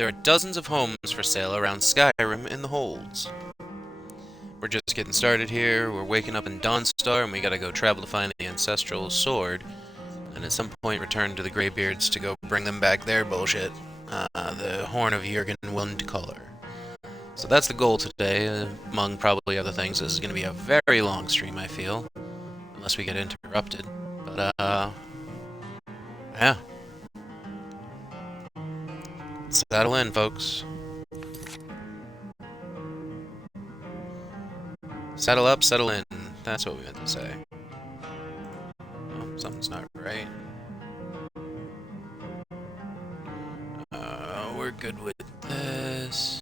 There are dozens of homes for sale around Skyrim in the holds. We're just getting started here. We're waking up in Dawnstar, and we gotta go travel to find the ancestral sword, and at some point return to the Greybeards to go bring them back their bullshit. The Horn of Jurgen Windcaller. So that's the goal today, among probably other things. This is gonna be a very long stream, I feel. Unless we get interrupted. But, yeah. Settle in, folks. Settle up, settle in. That's what we meant to say. Oh, something's not right. We're good with this.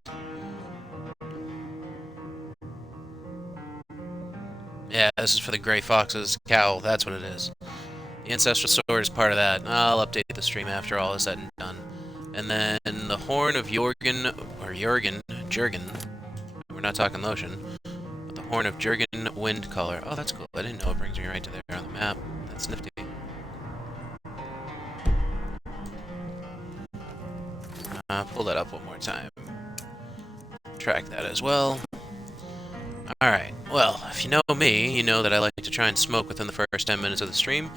Yeah, this is for the Grey Fox's Cowl. That's what it is. The Ancestral Sword is part of that. I'll update the stream after all is said and done. And then the Horn of Jurgen, or Jurgen. We're not talking lotion. But the Horn of Jurgen Windcaller. Oh, that's cool. I didn't know it brings me right to there on the map. That's nifty. Pull that up one more time. Track that as well. Alright, well, if you know me, you know that I like to try and smoke within the first 10 minutes of the stream.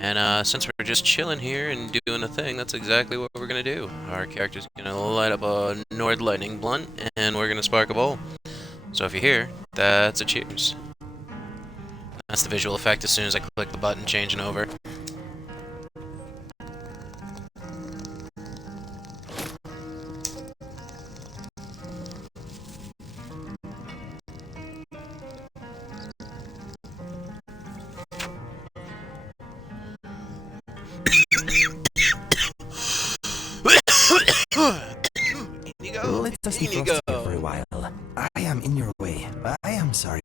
And since we're just chilling here and doing a thing, that's exactly what we're going to do. Our character's going to light up a Nord Lightning Blunt, and we're going to spark a bowl. So if you're here, that's a cheers. That's the visual effect as soon as I click the button changing over. Let us be frosty for a while. I am in your way. I am sorry.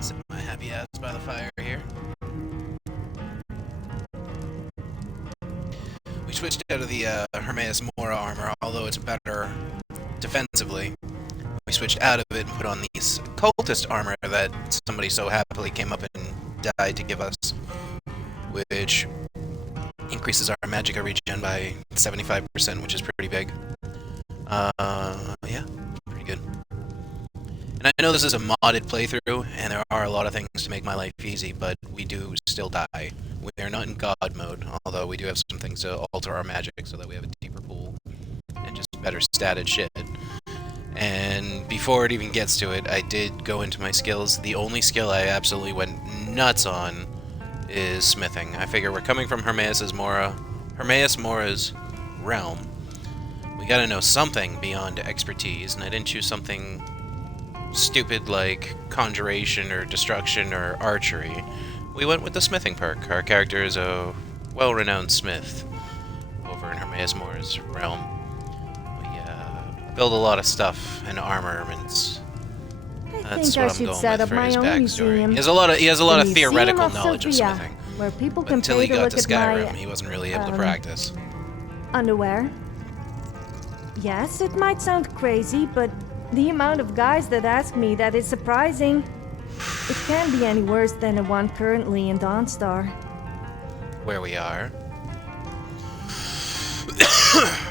Sit my happy ass by the fire here. We switched out of the Hermaeus Mora armor, although it's better defensively. We switched out of it and put on these cultist armor that somebody so happily came up and died to give us, which increases our magicka regen by 75%, which is pretty big. Yeah, pretty good. And I know this is a modded playthrough, and there are a lot of things to make my life easy, but we do still die. We are not in God mode, although we do have some things to alter our magic so that we have a deeper pool and just better statted shit. And before it even gets to it, I did go into my skills. The only skill I absolutely went nuts on is smithing. I figure we're coming from Hermaeus Mora's realm. We gotta know something beyond expertise, and I didn't choose something stupid like conjuration or destruction or archery. We went with the smithing perk. Our character is a well-renowned smith over in Hermaeus Mora's realm. Build a lot of stuff and armaments. That's what I'm going with for his backstory. He has a lot of theoretical knowledge of smithing. Where people can Until he pay to got look to at Skyrim, my he wasn't really able to practice. underwear. Yes, it might sound crazy, but the amount of guys that ask me that is surprising. It can't be any worse than the one currently in Dawnstar. Where we are.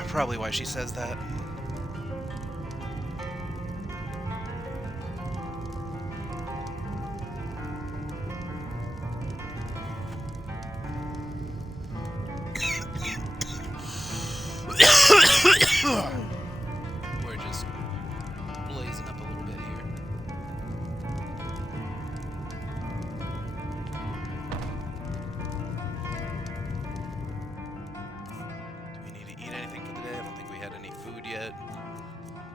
Probably why she says that. We're just blazing up a little bit here. Do we need to eat anything for the day? I don't think we had any food yet.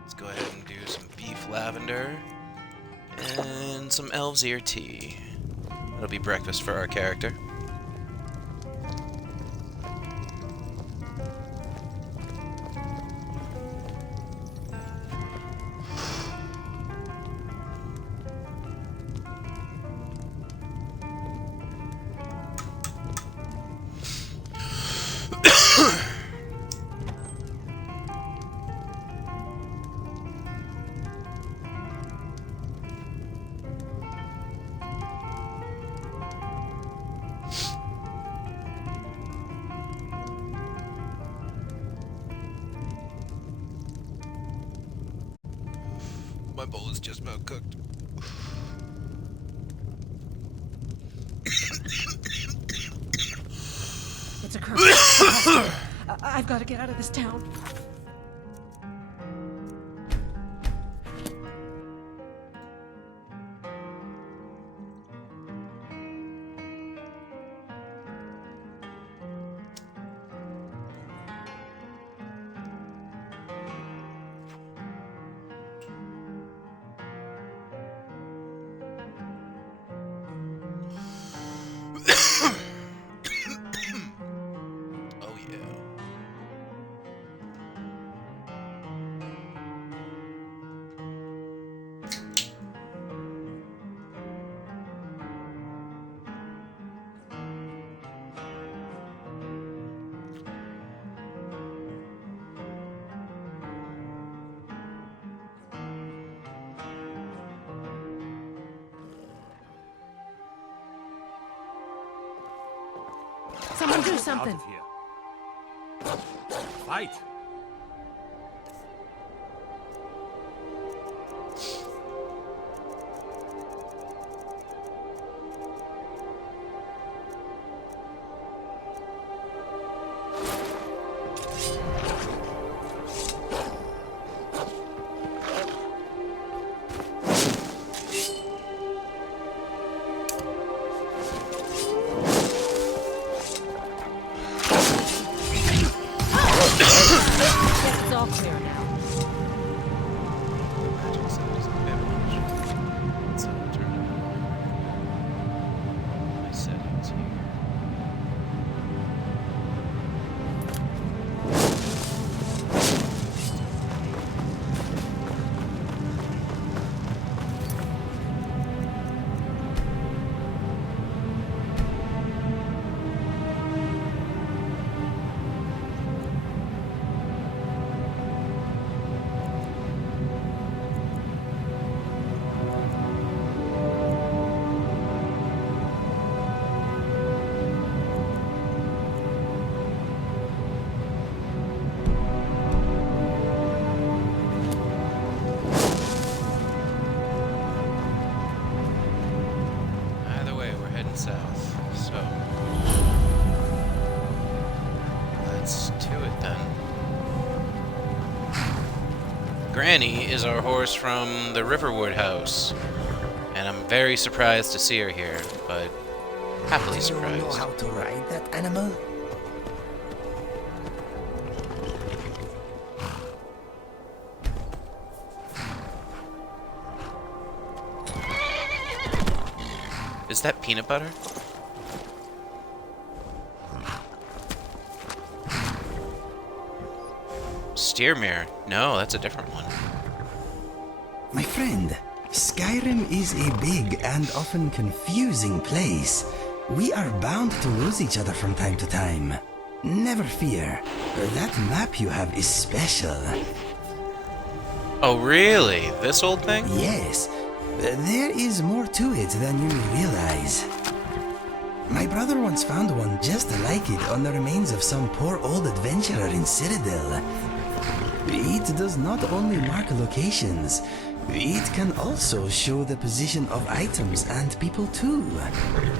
Let's go ahead and do some beef lavender and some elves ear tea. That'll be breakfast for our character. My bowl is just about cooked. It's a curse. I've got to get out of this town. Oh yeah. Someone do something. Out of here. Fight! Guess it's all clear now. Magic sounds avalanche. So I'll turn on my settings here. Either way, we're heading south. So let's do it then. Granny is our horse from the Riverwood house, and I'm very surprised to see her here, but happily Do you know surprised. how to ride that animal? Is that peanut butter? Steer mirror. No, that's a different one. My friend, Skyrim is a big and often confusing place. We are bound to lose each other from time to time. Never fear. That map you have is special. Oh, really? This old thing? Yes, there is more to it than you realize. My brother once found one just like it on the remains of some poor old adventurer in Citadel. It does not only mark locations, it can also show the position of items and people too.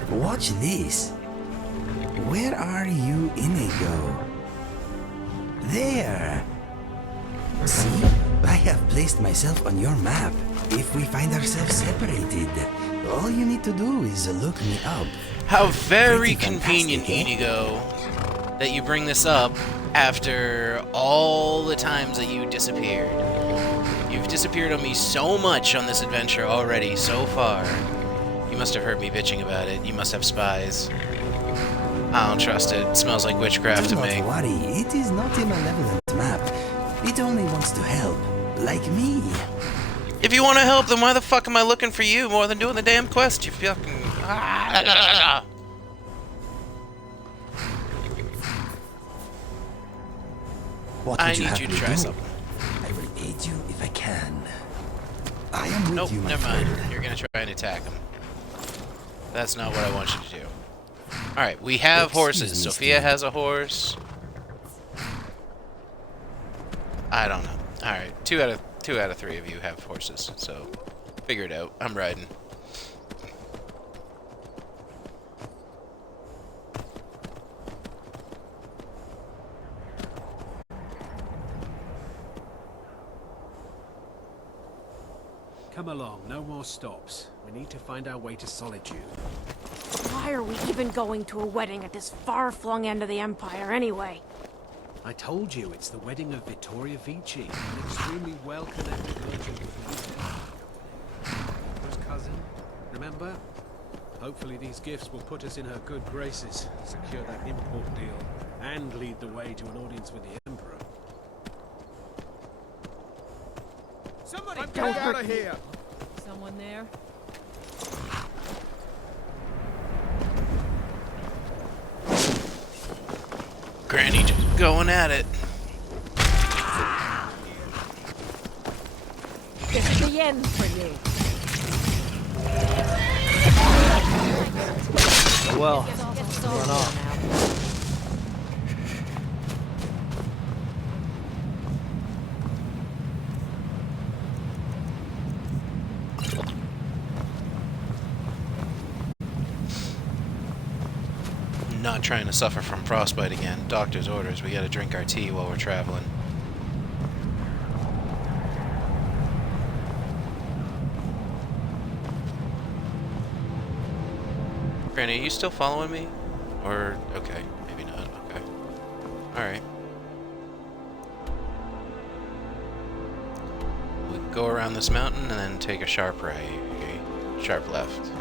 Watch this. Where are you, Inigo? There! See? I have placed myself on your map. If we find ourselves separated, all you need to do is look me up. How very Pretty convenient, fantastic, eh? Inigo, that you bring this up after all the times that you disappeared. You've disappeared on me so much on this adventure already, so far. You must have heard me bitching about it. You must have spies. I don't trust it. It smells like witchcraft Do to not me. worry, it is not a malevolent map. It only wants to help, like me. If you want to help, then why the fuck am I looking for you more than doing the damn quest, you fucking... What I would you need have you to me try do? something. I will aid you if I can. I am with Nope, you, my never friend. mind. You're gonna try and attack him. That's not what I want you to do. Alright, we have Excuse horses. me, Sophia Steve. has a horse. I don't know. Alright, 2 out of 2 out of 3 of you have horses, so figure it out. I'm riding. Come along, no more stops. We need to find our way to Solitude. Why are we even going to a wedding at this far-flung end of the Empire anyway? I told you, it's the wedding of Vittoria Vici, an extremely well-connected merchant with Whose cousin, remember? Hopefully these gifts will put us in her good graces, secure that import deal, and lead the way to an audience with the Emperor. Somebody Don't get out hurt of me. here! Someone there? Granny just going at it. This is the end for you. Well, Get run off. Not trying to suffer from frostbite again. Doctor's orders. We gotta drink our tea while we're traveling. Granny, are you still following me? Or, okay, maybe not, okay. Alright. We go around this mountain and then take a sharp right, okay? Sharp left.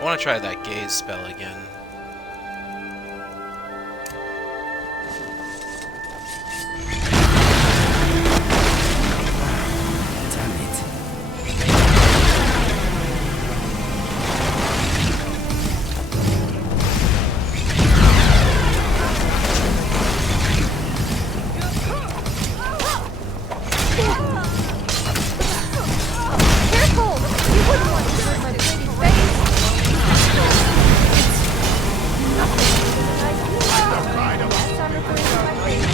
I want to try that gaze spell again. Damn it. Careful! You wouldn't want to hurt my pretty face! Yes, I'm referring to my face.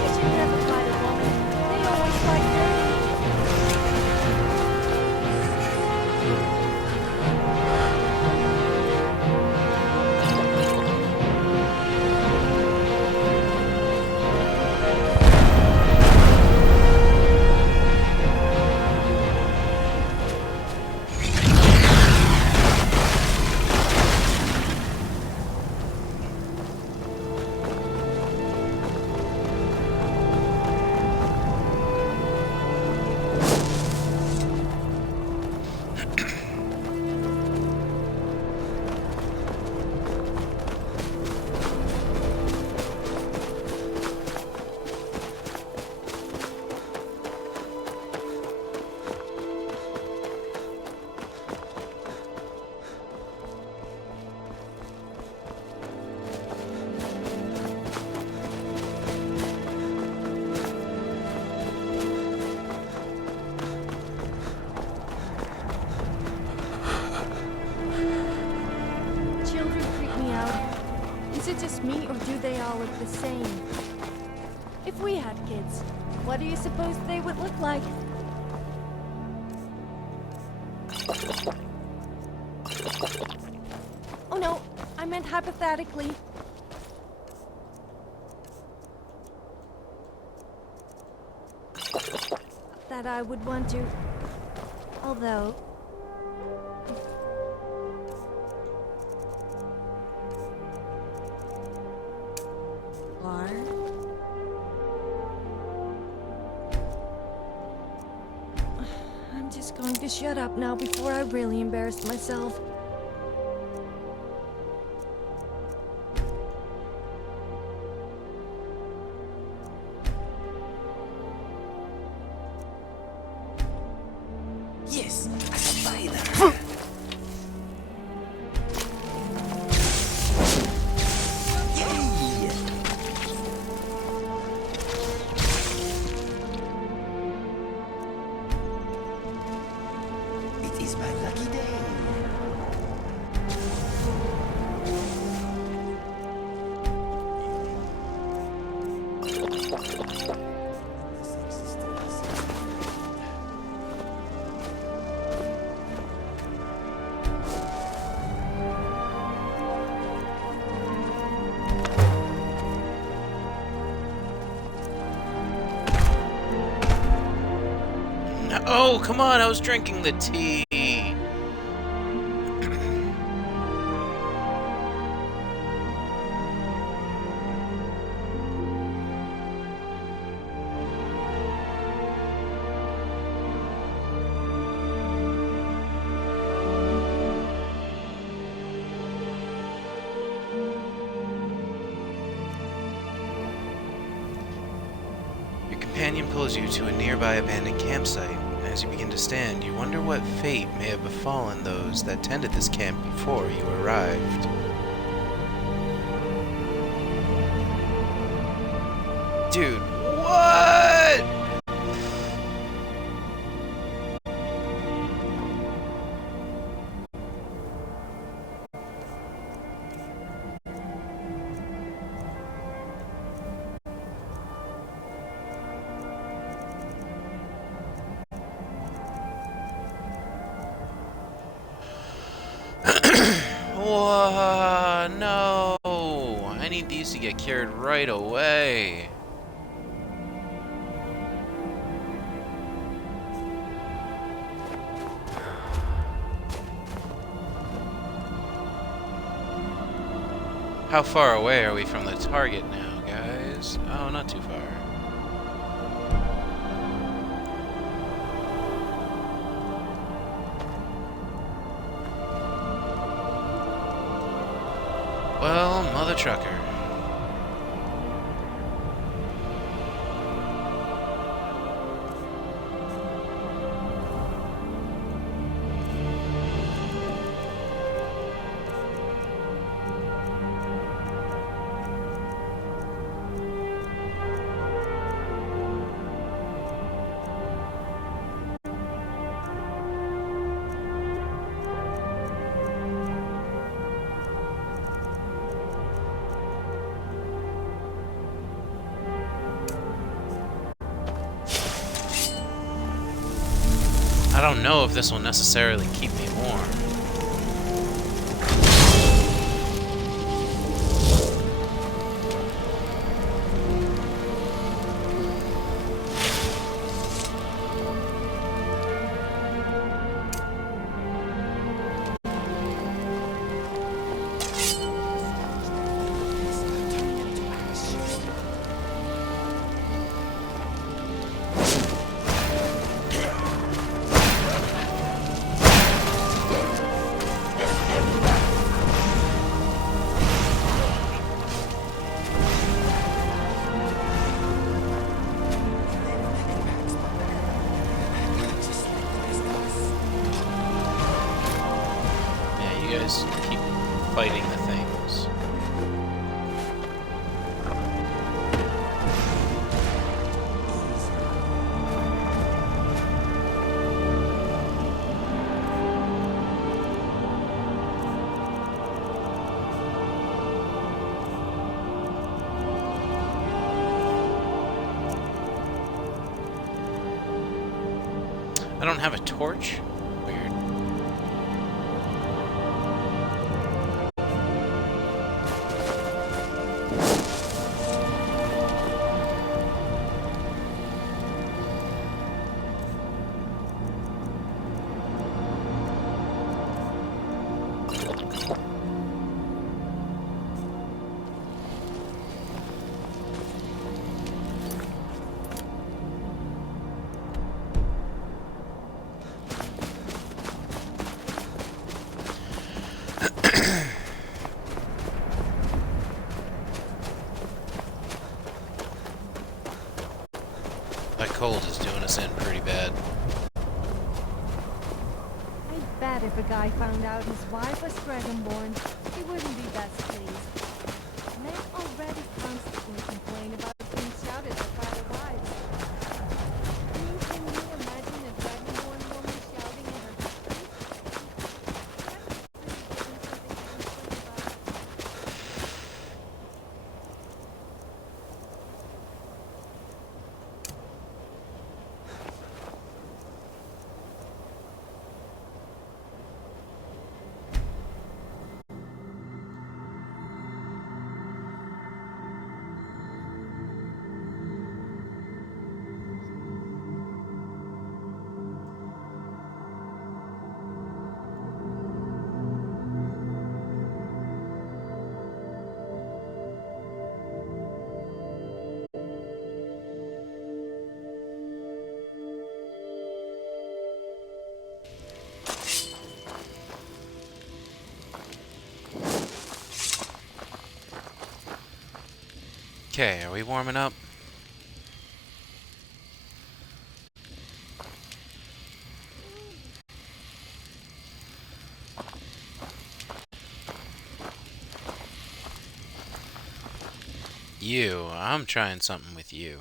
You should never fight a woman. They always fight dirty. Children freak me out. Is it just me, or do they all look the same? If we had kids, what do you suppose they would look like? Oh no, I meant hypothetically. That I would want to. Although... Lard? I'm just going to shut up now before I really embarrass myself. Yes, a spider. Yay! It is my lucky day. Oh, come on, I was drinking the tea. Your companion pulls you to a nearby abandoned campsite. As you begin to stand, you wonder what fate may have befallen those that tended this camp before you arrived. Dude, what? Whoa, no! I need these to get cured right away. How far away are we from the target now, guys? Oh, not too far. Well, mother trucker. I don't know if this will necessarily keep me warm. You guys keep fighting the things. I don't have a torch? Weird. That cold is doing us in pretty bad. I bet if a guy found out his wife was Dragonborn, he wouldn't be best pleased. Men already constantly complain about being shouted at by their wives. I mean, can you imagine a Dragonborn woman shouting at her husband? That's really something to complain about. Okay, are we warming up? You, I'm trying something with you.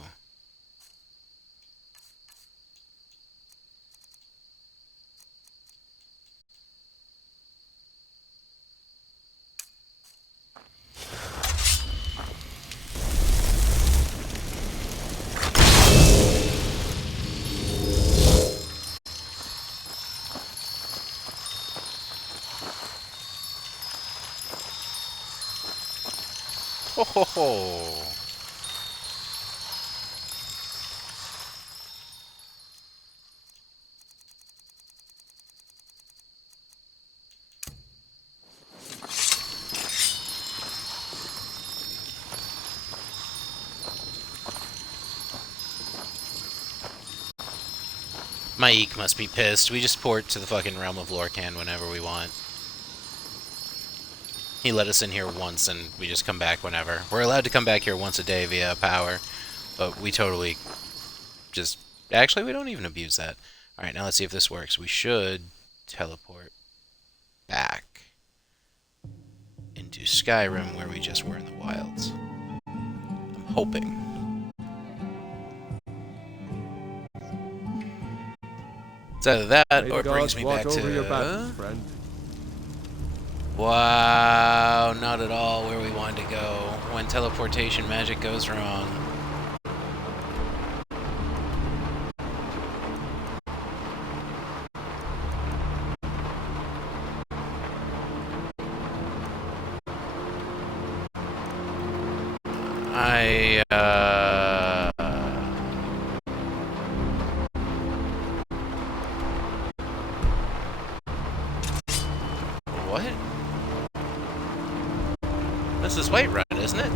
Ho ho ho! My Eek must be pissed. We just port to the fucking realm of Lorcan whenever we want. He let us in here once and we just come back whenever. We're allowed to come back here once a day via power, but we totally just... Actually, we don't even abuse that. Alright, now let's see if this works. We should teleport back into Skyrim where we just were in the wilds. I'm hoping. It's either that or it brings me back to... Wow, not at all where we wanted to go when teleportation magic goes wrong. What? This is Whiterun, isn't it?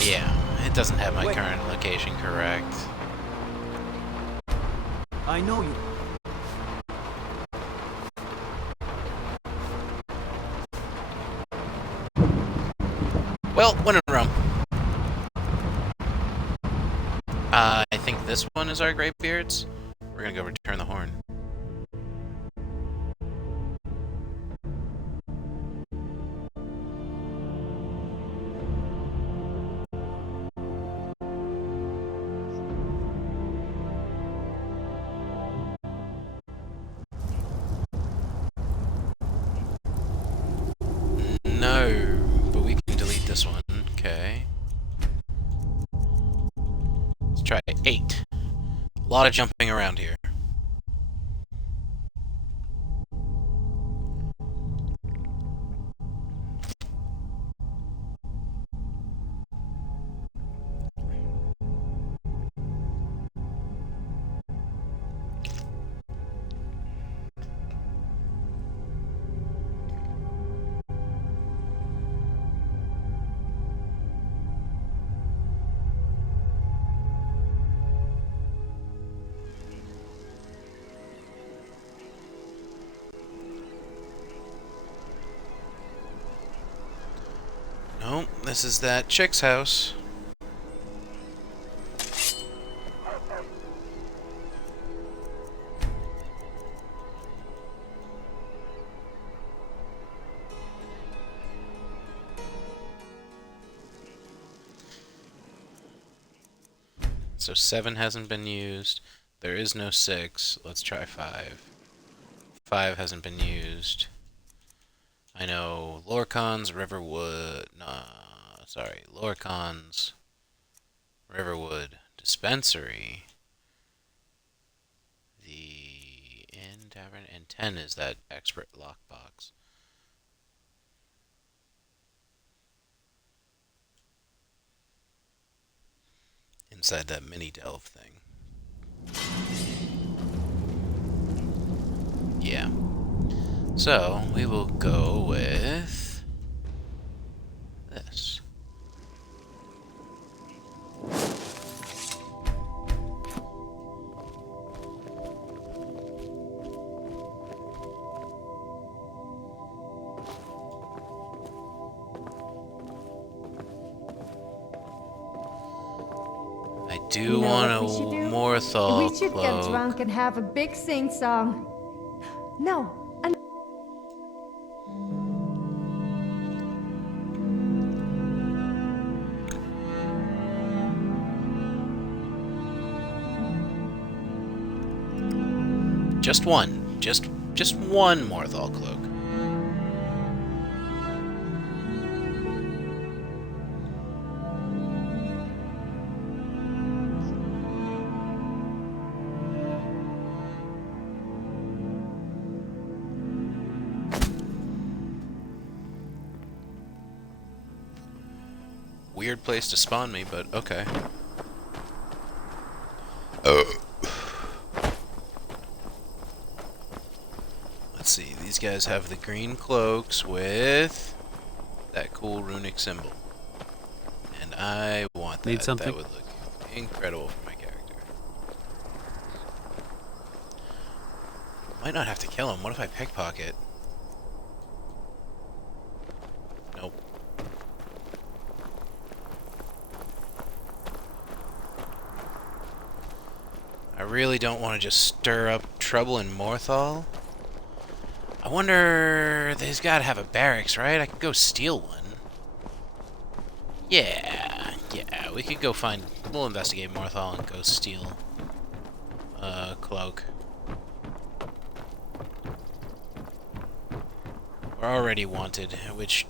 Yeah, it doesn't have my current location correct. I know you. Well, when in Rome. I think this one is our Greybeards. We're gonna go return the horn. No, but we can delete this one. Okay. Let's try 8. A lot of jumping around here. Nope, this is that chick's house. So 7 hasn't been used. There is no 6. Let's try 5. 5 hasn't been used. I know Lorcan's, Riverwood. Nah, sorry. Lorcan's, Riverwood, Dispensary. The Inn Tavern, and 10 is that expert lockbox. Inside that mini delve thing. Yeah. So, we will go with this. I do want a Morthal We should cloak. get drunk and have a big sing-song. No, Just one. Just one Morthal cloak. Weird place to spawn me, but okay. Let's see, these guys have the green cloaks with that cool runic symbol. And I want that. Need something? That would look incredible for my character. Might not have to kill him. What if I pickpocket? Nope. I really don't want to just stir up trouble in Morthal. I wonder, they've got to have a barracks, right? I could go steal one. Yeah, we could go find, we'll investigate Morthal and go steal a cloak. We're already wanted, which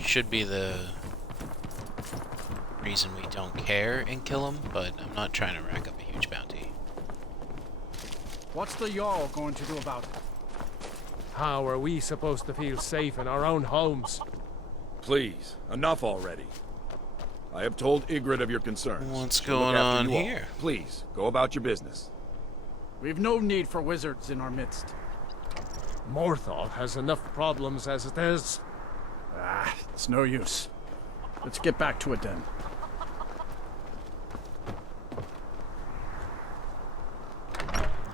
should be the reason we don't care and kill him, but I'm not trying to rack up a huge bounty. What's the Jarl going to do about it? How are we supposed to feel safe in our own homes? Please, enough already. I have told Ygritte of your concerns. What's She'll look going after on you all. here? Please, go about your business. We've no need for wizards in our midst. Morthal has enough problems as it is. Ah, it's no use. Let's get back to it then.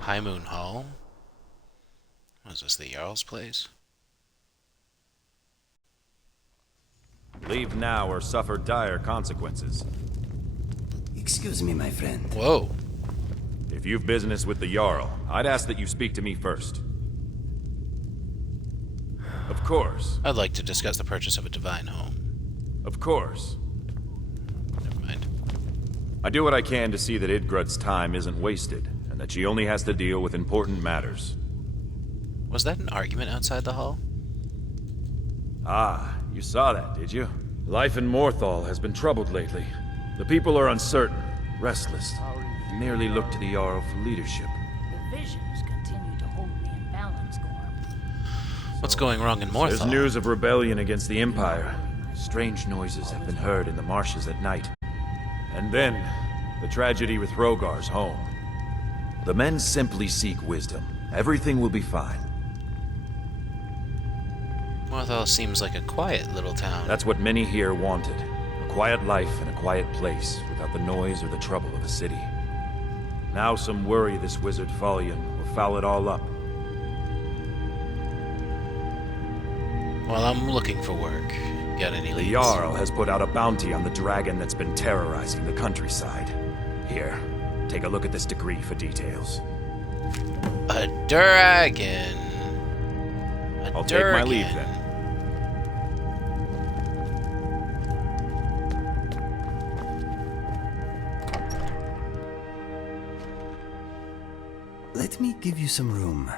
High Moon Hall? Was this the Jarl's place? Leave now or suffer dire consequences. Excuse me, my friend. Whoa. If you've business with the Jarl, I'd ask that you speak to me first. Of course. I'd like to discuss the purchase of a divine home. Of course. Never mind. I do what I can to see that Idgrud's time isn't wasted, and that she only has to deal with important matters. Was that an argument outside the hall? Ah, you saw that, did you? Life in Morthal has been troubled lately. The people are uncertain, restless, and merely look to the Jarl for leadership. The visions continue to hold me in balance, Gorm. What's going wrong in Morthal? There's news of rebellion against the Empire. Strange noises have been heard in the marshes at night. And then, the tragedy with Rogar's home. The men simply seek wisdom. Everything will be fine. Morthal seems like a quiet little town. That's what many here wanted. A quiet life in a quiet place, without the noise or the trouble of a city. Now some worry this wizard Fallion will foul it all up. Well, I'm looking for work. Got any The leads? Jarl has put out a bounty on the dragon that's been terrorizing the countryside. Here, take a look at this degree for details. A dragon. I'll take my leave then. Let me give you some room.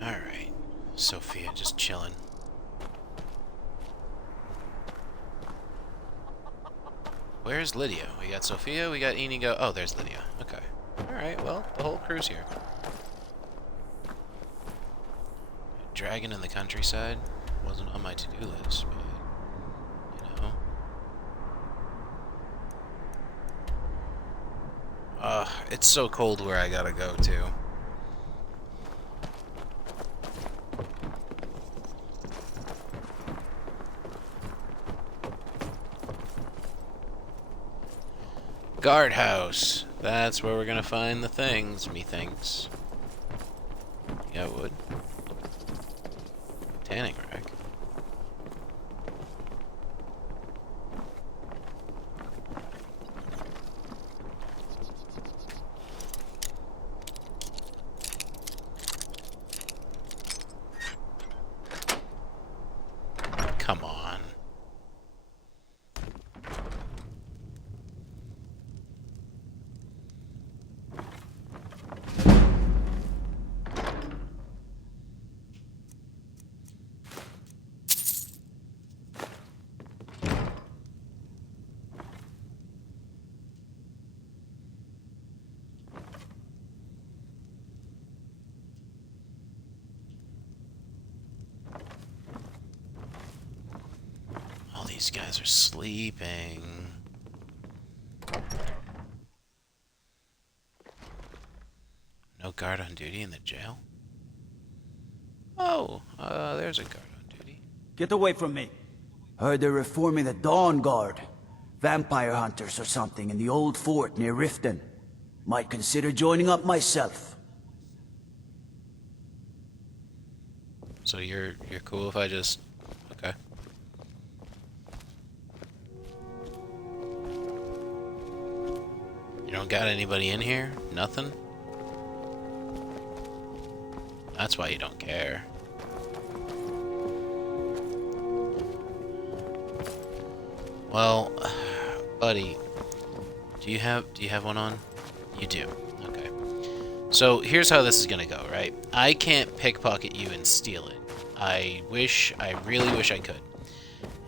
Alright. Sophia just chilling. Where's Lydia? We got Sophia, we got Inigo. Oh, there's Lydia. Okay. Alright, well, the whole crew's here. Dragon in the countryside wasn't on my to-do list, but, you know. It's so cold where I gotta go to. Guardhouse. That's where we're gonna find the things, methinks. Yeah, wood. Tanning rack. Come on. All these guys are sleeping. No guard on duty in the jail? Oh, there's a guard on duty. Get away from me. Heard they're reforming the Dawn Guard. Vampire hunters or something in the old fort near Riften. Might consider joining up myself. So you're cool if I just... Okay. You don't got anybody in here? Nothing? That's why you don't care. Well, buddy, do you have one on? You do. Okay. So here's how this is gonna go, right? I can't pickpocket you and steal it. I really wish I could.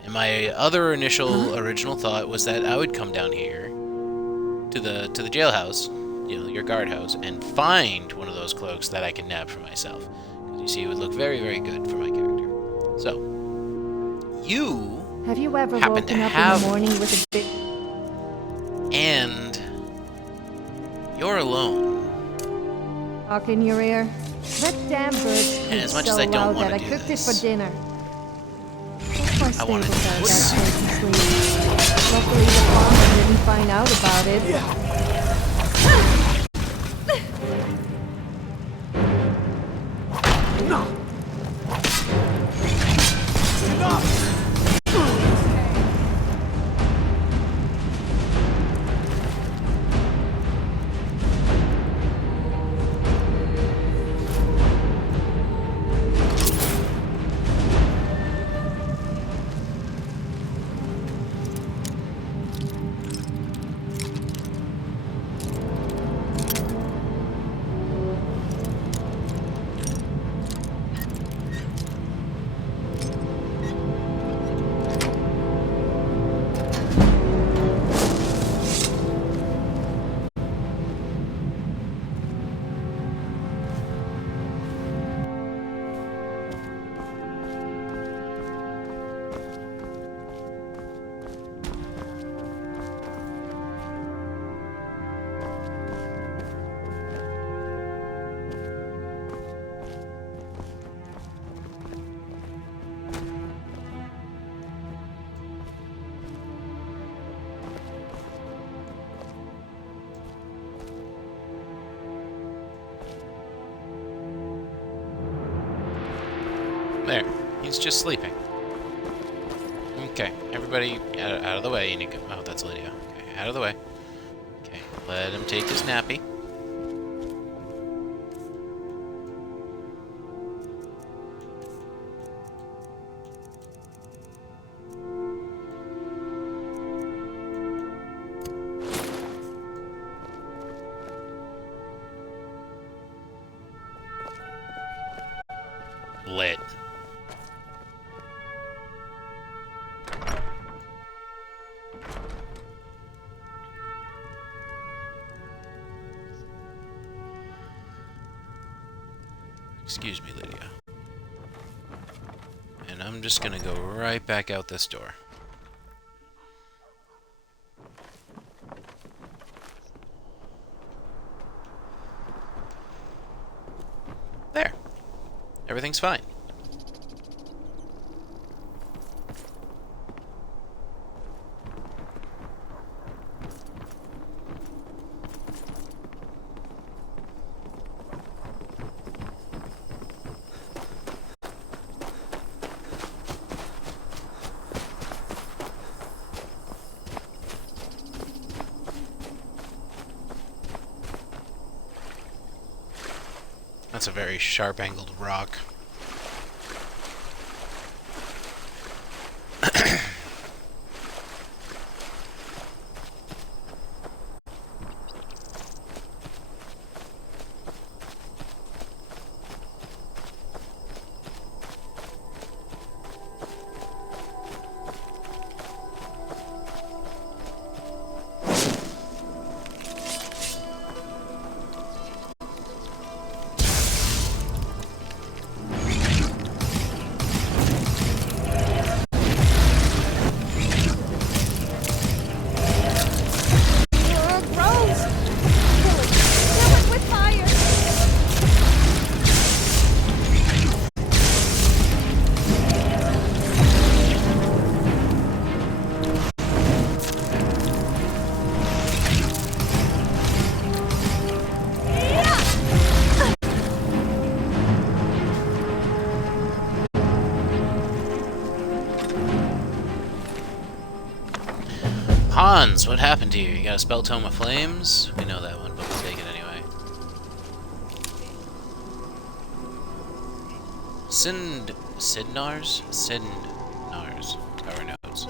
And my other original thought was that I would come down here to the jailhouse, you know, your guardhouse, and find one of those cloaks that I can nab for myself. Because you see, it would look very, very good for my character. So, you Have you ever happen to woken up have, in the morning with a big... and you're alone. talk in your ear? That damn bird And squeaked as much so as I don't loud want that to I do cooked this, it for dinner. I wanna do that this. crazy sleep. Luckily the farmer didn't find out about it. There. He's just sleeping. Okay, everybody out of the way. You need to go. Oh, that's Lydia. Okay, out of the way. Okay, let him take his nappy. Lit. Excuse me, Lydia. And I'm just gonna go right back out this door. There. Everything's fine. That's a very sharp-angled rock. Hans, what happened to you? You got a spell Tome of Flames? We know that one, but we'll take it anyway. Sidnars? Tower notes.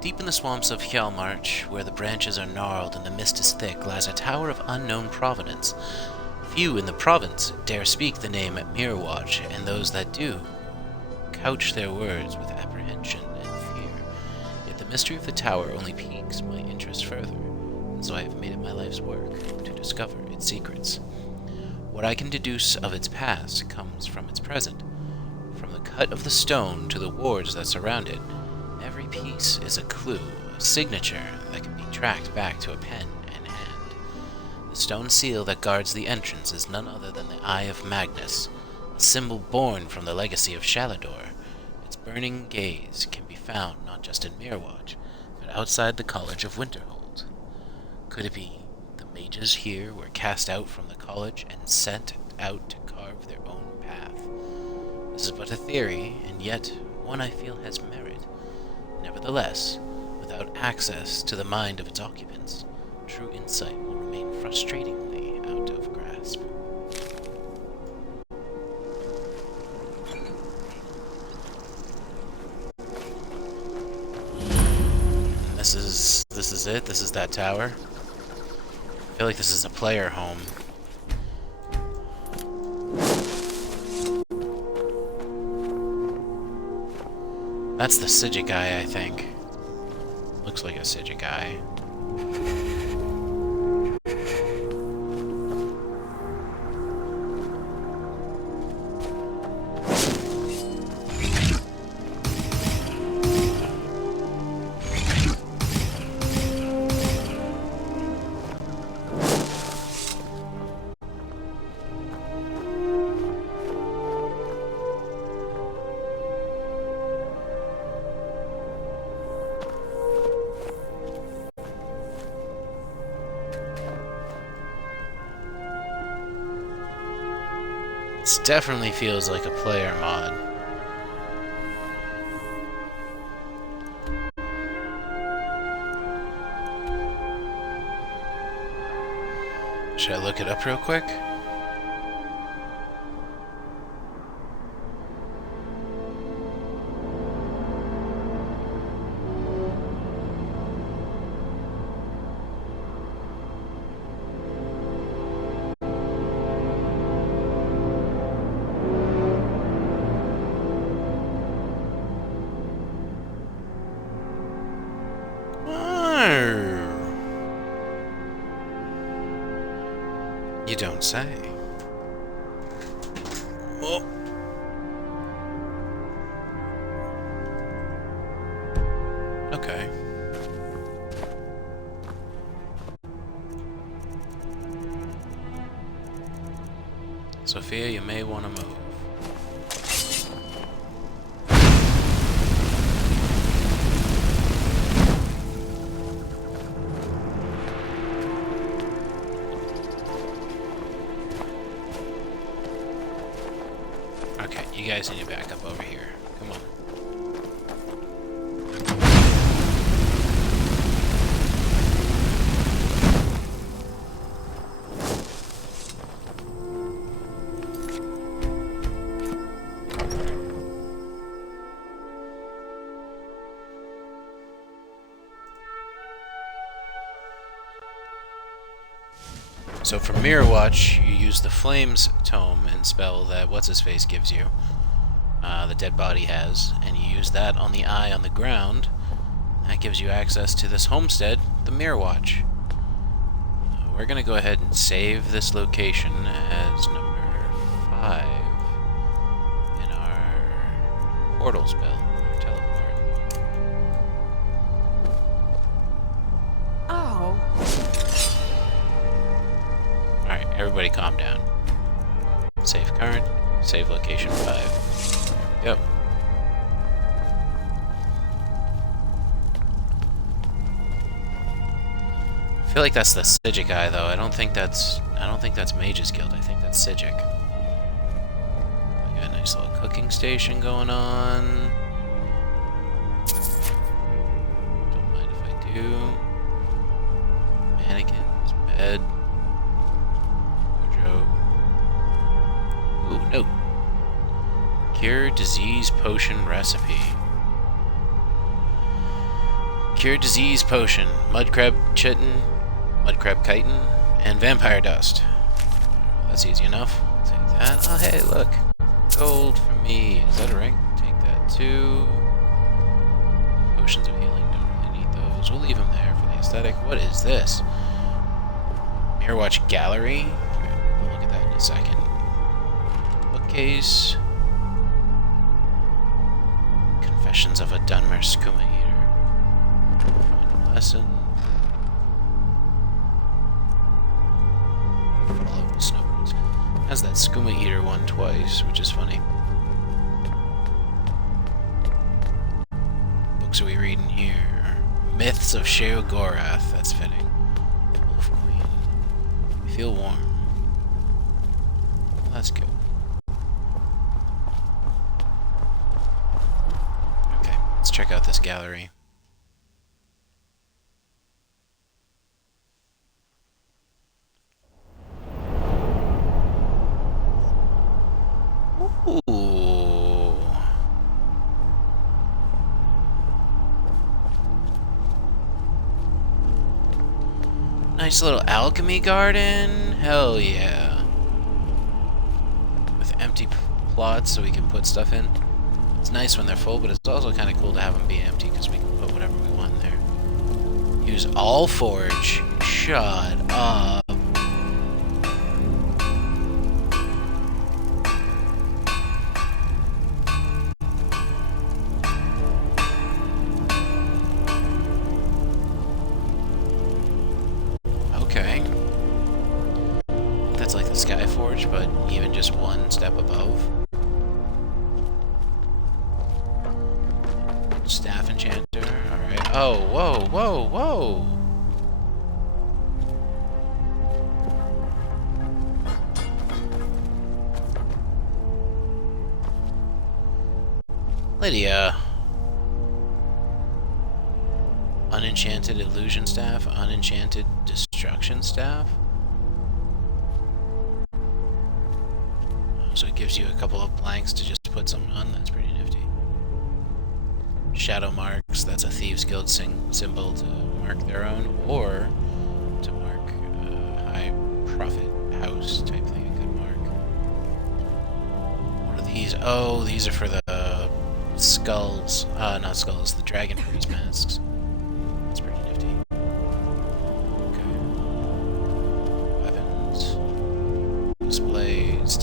Deep in the swamps of Hjalmarch, where the branches are gnarled and the mist is thick, lies a tower of unknown provenance. Few in the province dare speak the name Mirwatch, and those that do couch their words with apprehension and fear. Yet the mystery of the tower only piques my interest further, and so I have made it my life's work to discover its secrets. What I can deduce of its past comes from its present. From the cut of the stone to the wards that surround it, every piece is a clue, a signature that can be tracked back to a pen and hand. The stone seal that guards the entrance is none other than the Eye of Magnus, a symbol born from the legacy of Shalador. Its burning gaze can be found not just in Mirwatch, but outside the College of Winterhold. Could it be the mages here were cast out from the college and sent out to carve their own path? This is but a theory, and yet one I feel has merit. Nevertheless, without access to the mind of its occupants, true insight will remain frustratingly out of grasp. And this is it? This is that tower? I feel like this is a player home. That's the Sigil guy, I think. Looks like a Sigil guy. This definitely feels like a player mod. Should I look it up real quick? You don't say. Oh. Okay. Sophia, you may want to move. You guys need to back up over here. Come on. So for Mirror Watch, you use the Flames Tome and spell that What's-His-Face gives you. The dead body has, and you use that on the eye on the ground. That gives you access to this homestead, the Mirror Watch. We're gonna go ahead and save this location as number 5 in our portal spell, our teleport. Oh. Alright, everybody calm down. Save current, save location 5. Yep. I feel like that's the Sigic eye, though. I don't think that's Mage's Guild. I think that's Sigic. We got a nice little cooking station going on. Don't mind if I do. Mannequins, bed, wardrobe. Ooh, note. Cure disease potion recipe. Cure disease potion. Mudcrab chitin, mudcrab chitin, and vampire dust. Well, that's easy enough. Take that. Oh, hey, look. Gold for me. Is that a ring? Take that too. Potions of healing. Don't really need those. We'll leave them there for the aesthetic. What is this? Mirror Watch Gallery. We'll look at that in a second. Bookcase. Confessions of a Dunmer Skooma Eater. Find a lesson. Follow the snowbirds. Has that Skooma Eater one twice, which is funny. Books are we reading here? Myths of Sheogorath. That's fitting. Wolf Queen. We feel warm. Well, that's good. Let's check out this gallery. Ooh. Nice little alchemy garden. Hell yeah. With empty plots so we can put stuff in. It's nice when they're full, but it's also kind of cool to have them be empty because we can put whatever we want in there. Use all forge. Shut up. Okay. That's like the Sky Forge, but even just one step above. Staff enchanter, alright. Oh, whoa, whoa, whoa! Lydia. Unenchanted illusion staff, unenchanted destruction staff. So it gives you a couple of blanks to just put something on. That's pretty nifty. Shadow marks. That's a thieves guild symbol to mark their own, or to mark high profit house type thing. A good mark. What are these? Oh, these are for the skulls. Not skulls. The dragon priest masks. That's pretty nifty. Okay. Weapons. Displays.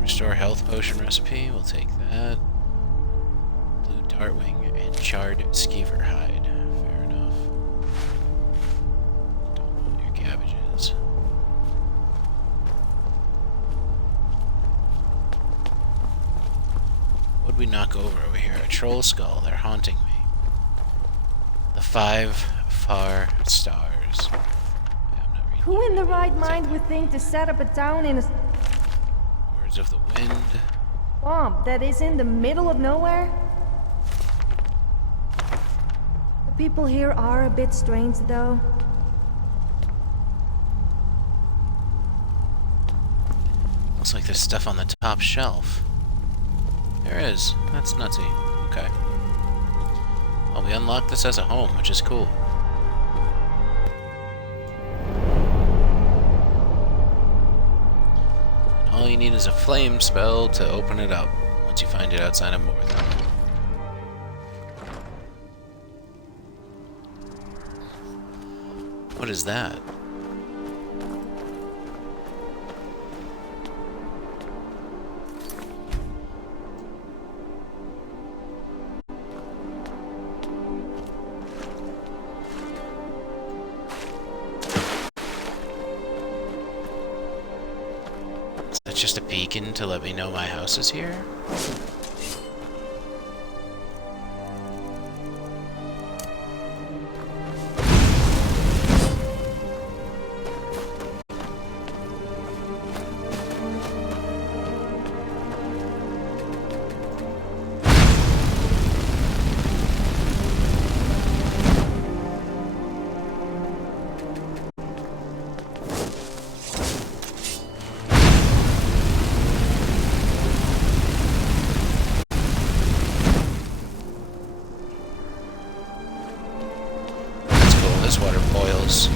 Restore health potion recipe. We'll take that. Blue dartwing and charred skeever hide. Fair enough. Don't want your cabbages. What'd we knock over here? A troll skull. They're haunting me. The 5 far stars. Yeah, I'm not reading. Who in the right mind would think to set up a town in a Words of the wind. swamp that is in the middle of nowhere? The people here are a bit strange, though. Looks like there's stuff on the top shelf. There is. That's nutty. Okay. Well, we unlocked this as a home, which is cool. All you need is a flame spell to open it up, once you find it outside of Morthon. What is that? Just a beacon to let me know my house is here? This water boils.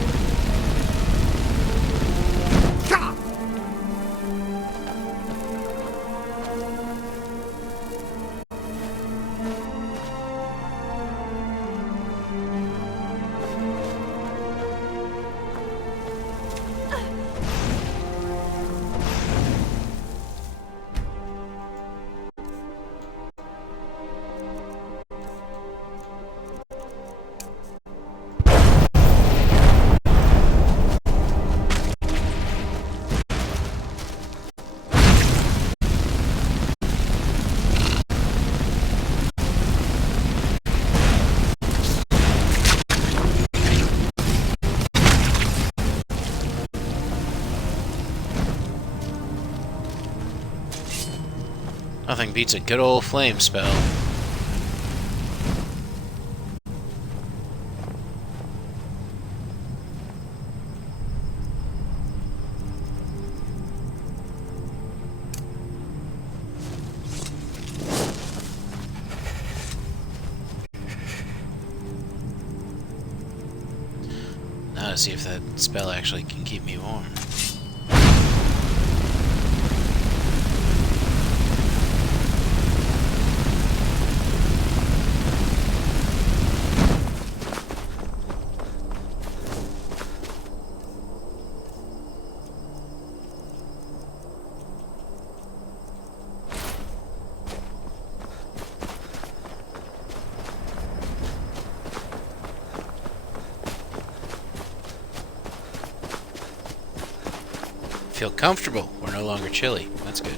Nothing beats a good old flame spell. Now to see if that spell actually can keep me warm. Feel comfortable. We're no longer chilly. That's good.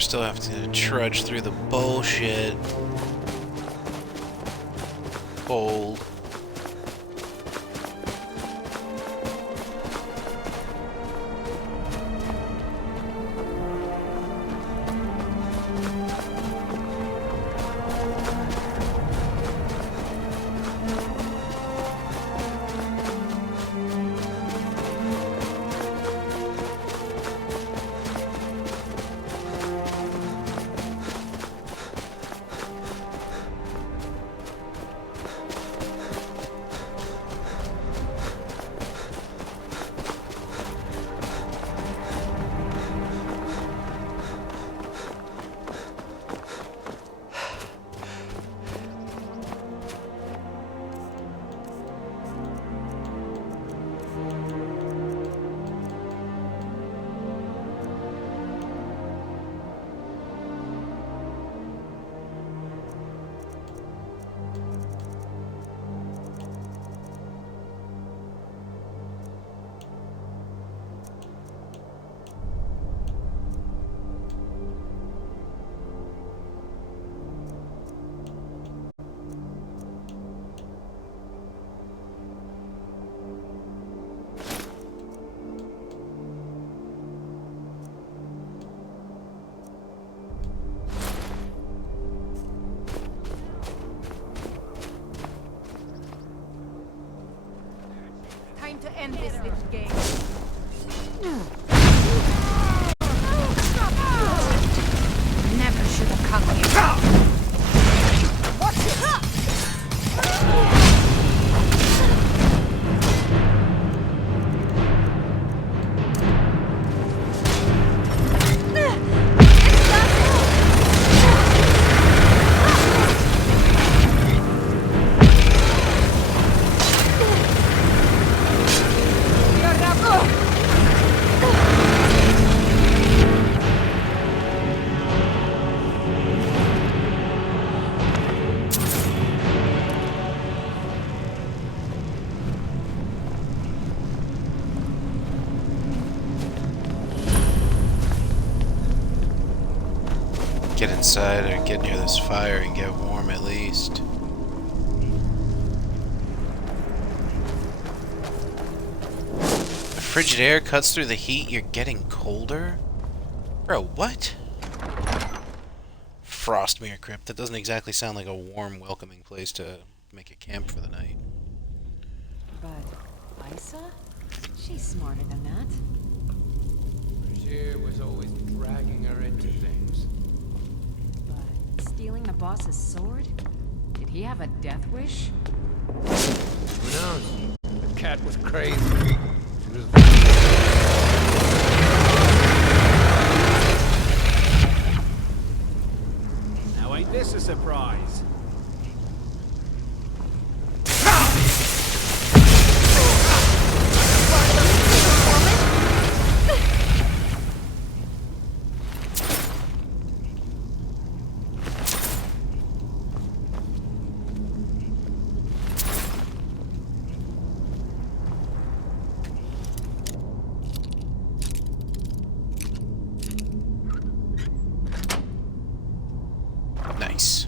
we still have to trudge through the bullshit. Cold. Time to end this little game. Never should have come here. Get inside or get near this fire and get warm at least. The frigid air cuts through the heat, you're getting colder? Bro, what? Frostmere Crypt. That doesn't exactly sound like a warm, welcoming place to make a camp for the night. But Isa? She's smarter than that. Bashir was always dragging her into things. But stealing the boss's sword? Did he have a death wish? Who knows? The cat was crazy. She was... Now ain't this a surprise? Nice.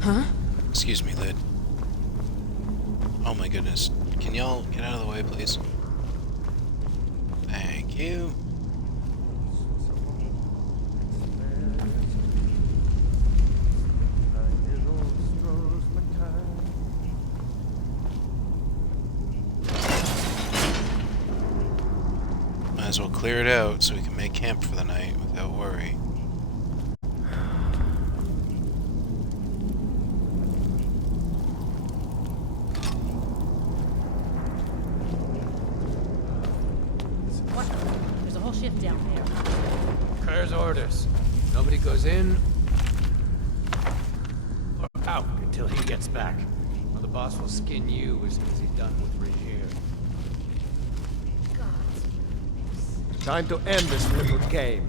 Huh? Excuse me, Lid. Oh my goodness. Can y'all get out of the way, please? Thank you. Might as well clear it out so we can make camp for the night without worry. What? There's a whole ship down there. Kerr's orders. Nobody goes in or out until he gets back. Or the boss will skin you as soon as he's done with Regier. God, Time to end this little game.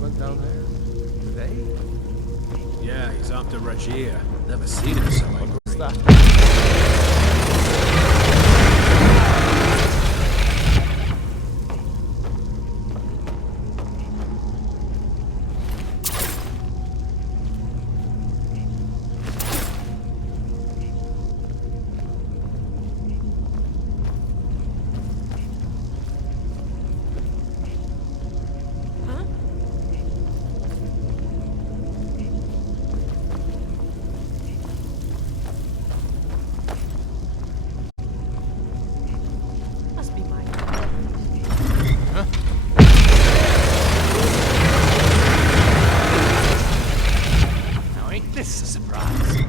Went down there today? Yeah, he's after Rajir. Never seen him so angry. What's that? Must be mine. Now ain't this a surprise?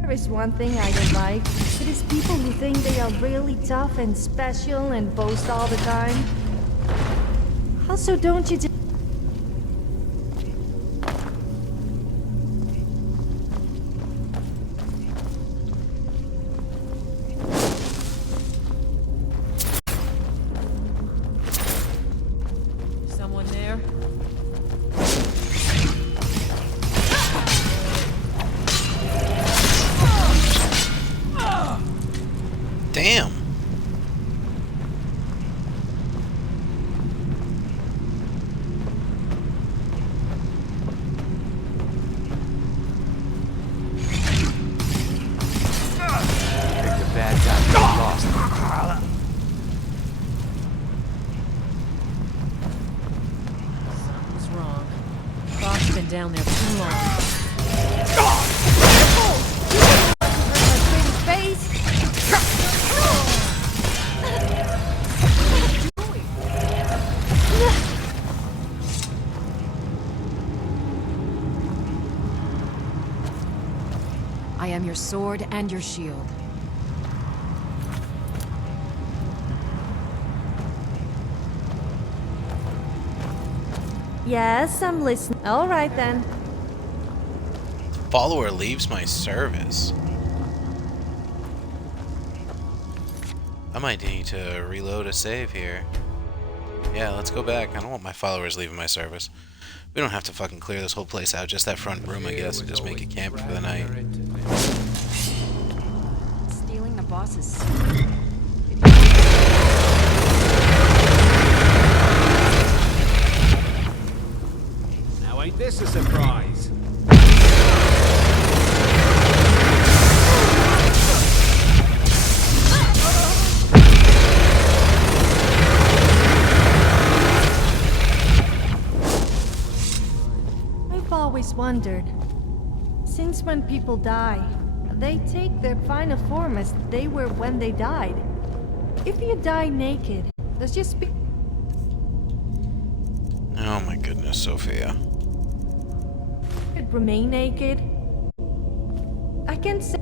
There is one thing I don't like. It is people who think they are really tough and special and boast all the time. Also, don't you Someone there? Damn. Picked a bad time to get lost. Something's wrong. Bob's been down there too long. I am your sword and your shield. Yes, I'm listening. All right then. Follower leaves my service. I might need to reload a save here. Yeah, let's go back. I don't want my followers leaving my service. We don't have to fucking clear this whole place out, just that front room, I guess, and just make a camp for the night. Stealing the boss's... Now ain't this a surprise? I've always wondered. Since when people die, they take their final form as they were when they died. If you die naked, does your spirit Oh my goodness, Sophia. remain naked? I can say.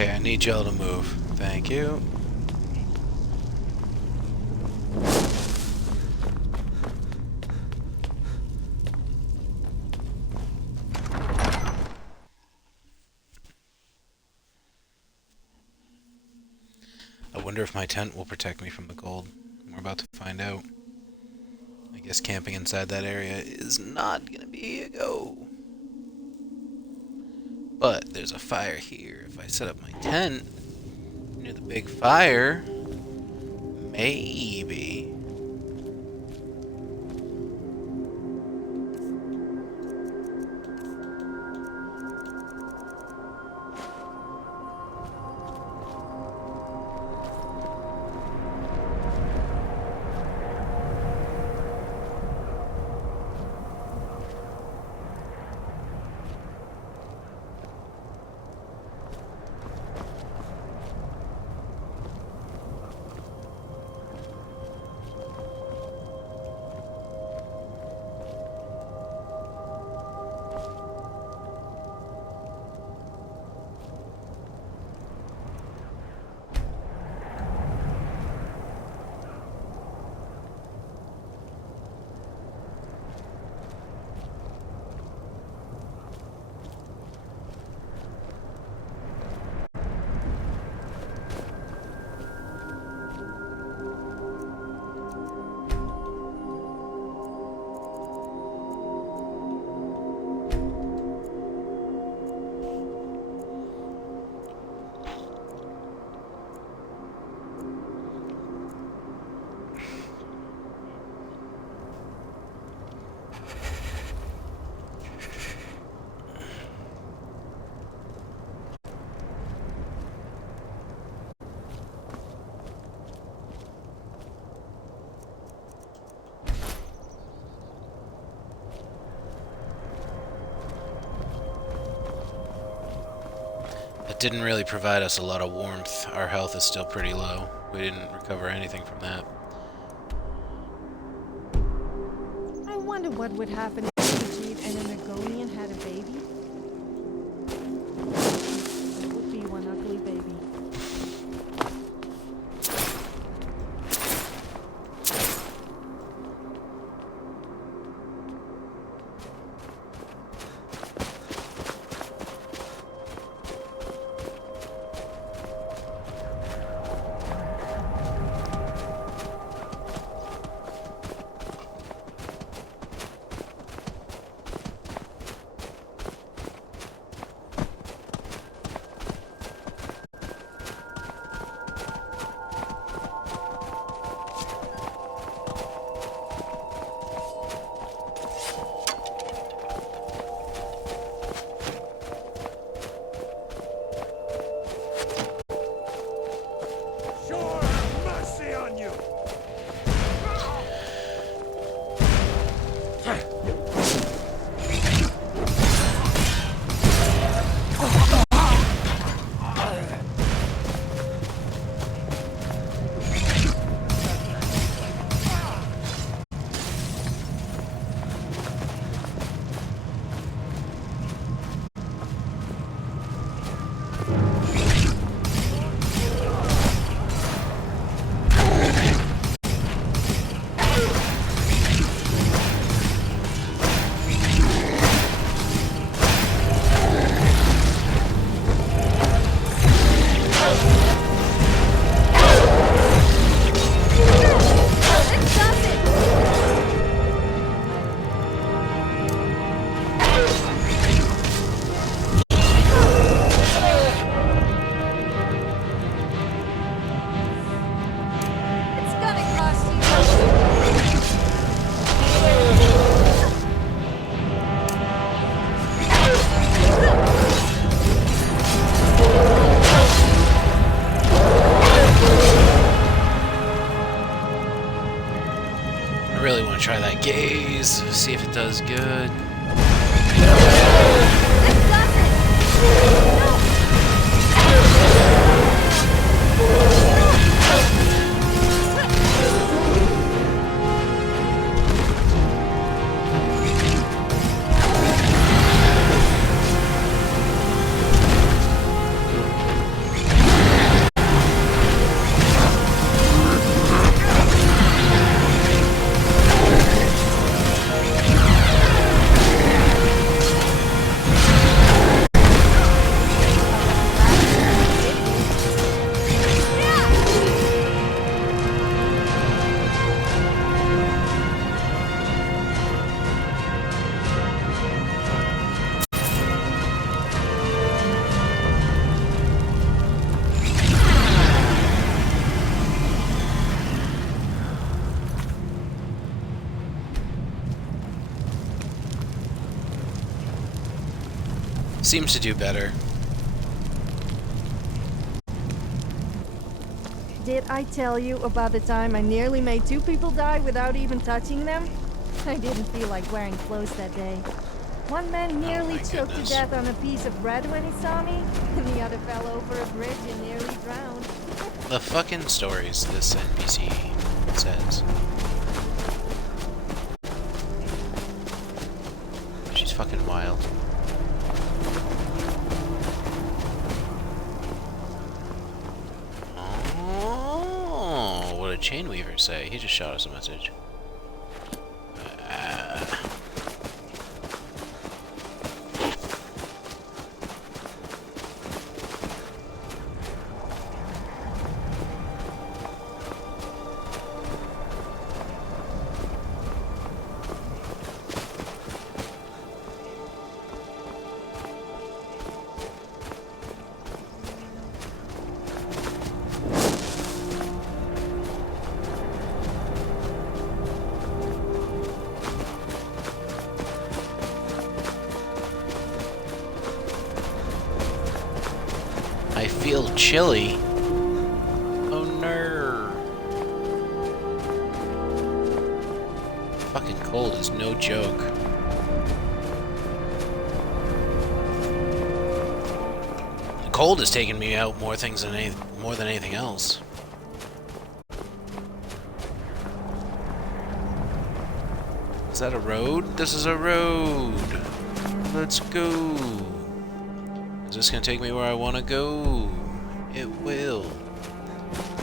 Okay, I need y'all to move. Thank you. I wonder if my tent will protect me from the cold. We're about to find out. I guess camping inside that area is not gonna be a go. But there's a fire here. If I set up my tent near the big fire, maybe. It didn't really provide us a lot of warmth. Our health is still pretty low. We didn't recover anything from that. I wonder what would happen if Vijit and an Argonian had a baby. It would be one ugly baby. Try that gaze, see if it does good. Seems to do better. Did I tell you about the time I nearly made 2 people die without even touching them? I didn't feel like wearing clothes that day. One man nearly choked to death on a piece of bread when he saw me, and the other fell over a bridge and nearly drowned. The fucking stories this NPC says. She's fucking wild. Oh, what did Chainweaver say? He just shot us a message. I feel chilly. Oh no. Fucking cold is no joke. The cold is taking me out more than anything else. Is that a road? This is a road. Let's go. Is this gonna take me where I want to go? It will.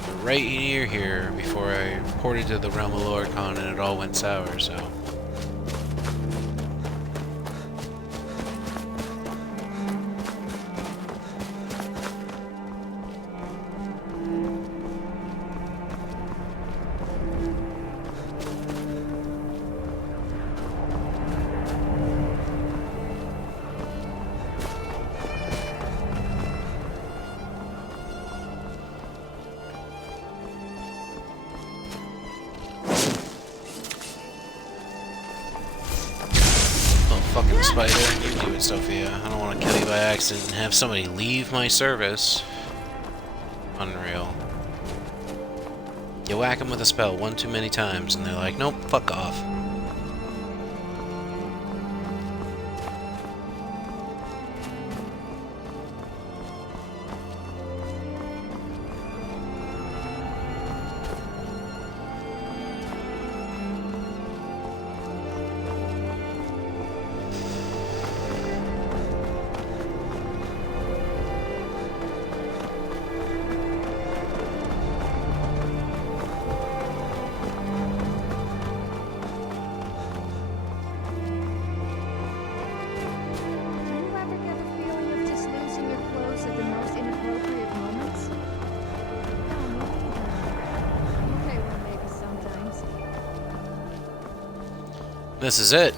We're right near here before I ported to the realm of Lorcon and it all went sour, so... Fucking spider, you do it, Sophia. I don't want to kill you by accident and have somebody leave my service. Unreal. You whack them with a spell one too many times and they're like, nope, fuck off. This is it.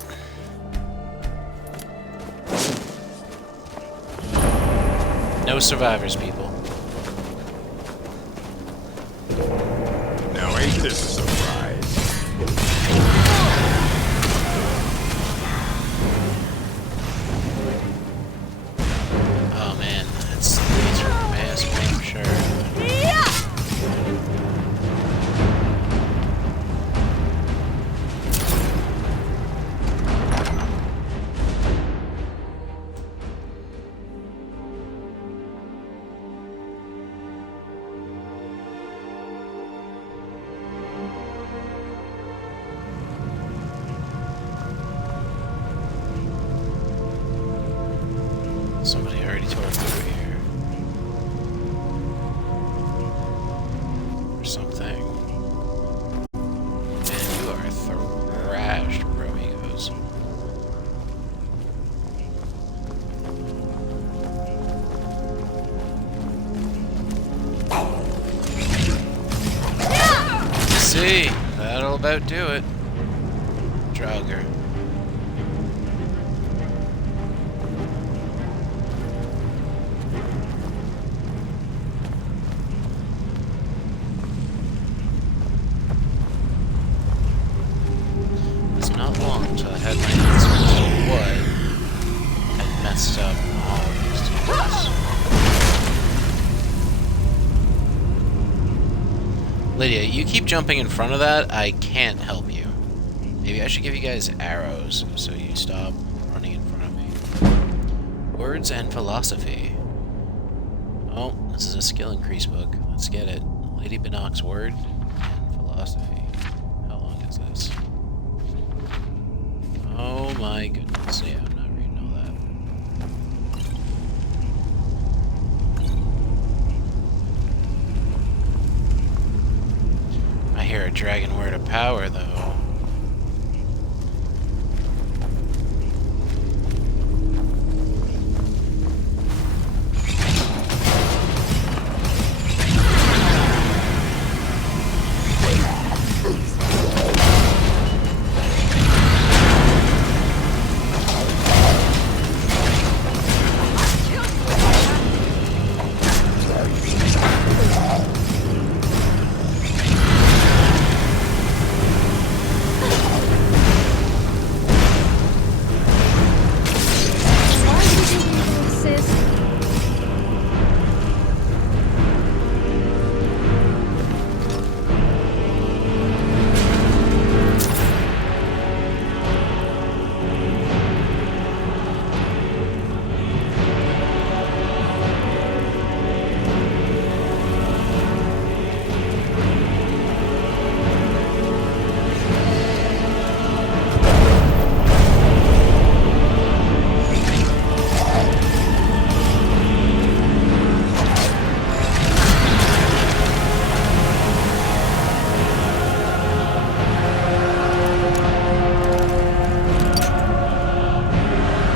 No survivors, people. Now ain't this a surprise? Oh man, that's laser mass for sure. Somebody already tore through here. Or something. Man, you are thrashed, bro, he goes. See, that'll about do it. Draugr. It's not long until I had my hands full of what had messed up Lydia, you keep jumping in front of that, I can't help you. Maybe I should give you guys arrows so you stop running in front of me. Words and philosophy. Oh, this is a skill increase book. Let's get it. Lady Binnock's word and philosophy. How long is this? Oh my goodness. Yeah, I'm not reading all that. I hear a dragon word of power, though.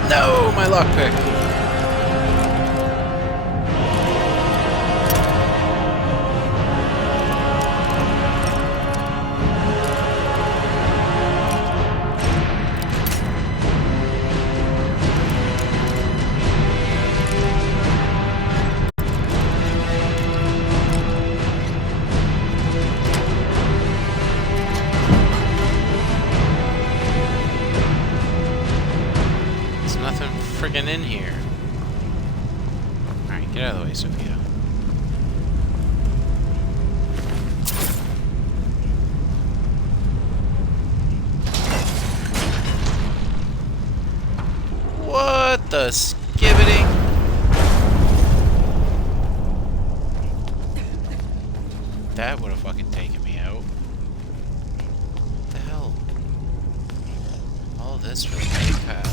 No, my lockpick. Friggin' in here. Alright, get out of the way, Sophia. What the skibbity? That would have fucking taken me out. What the hell? All this for the great box.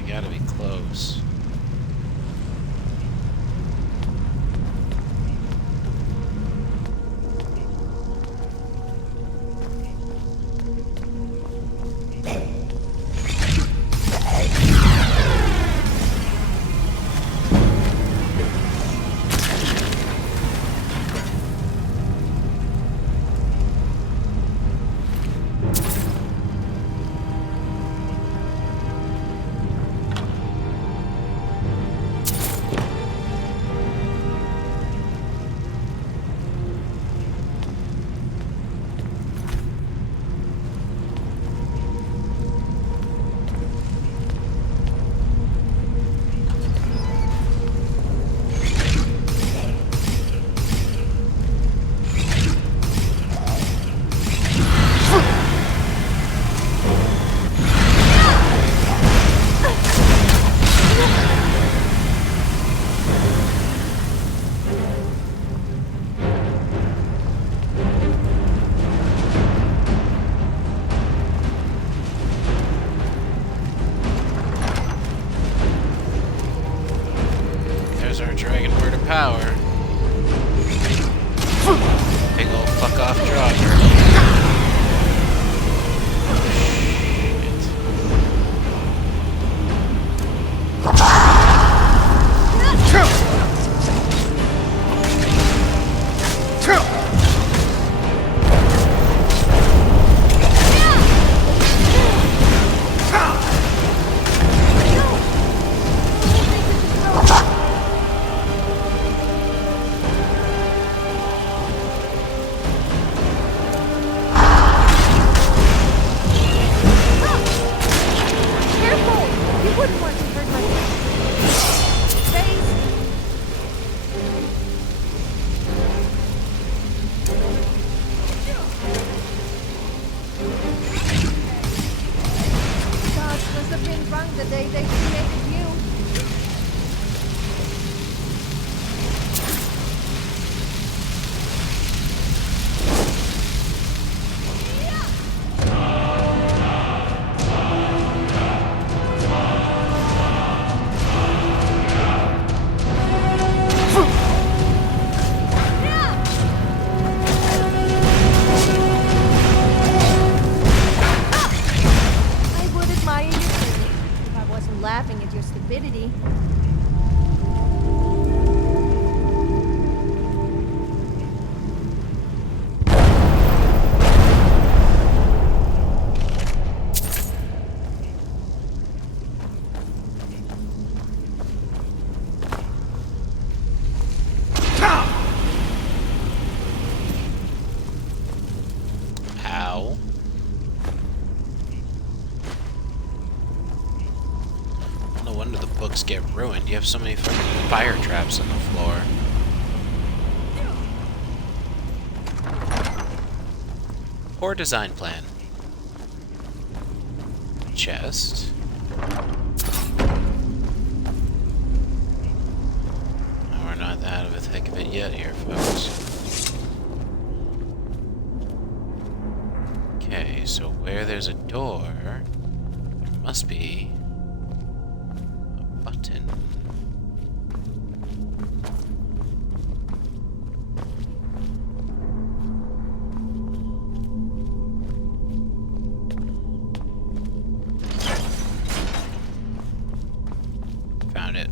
I gotta be close. Our dragon word of power. Big ol' fuck off jogger. books get ruined. You have so many fucking fire traps on the floor. Poor design plan. Chest. Oh, we're not out of the thick of it yet here, folks. Okay, so where there's a door, there must be a button. Found it.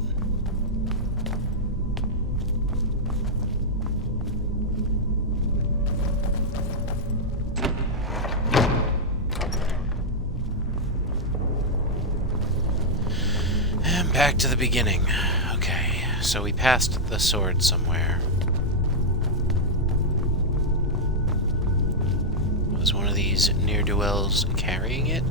And back to the beginning. Okay, so we passed the sword somewhere. Was one of these ne'er-do-wells carrying it?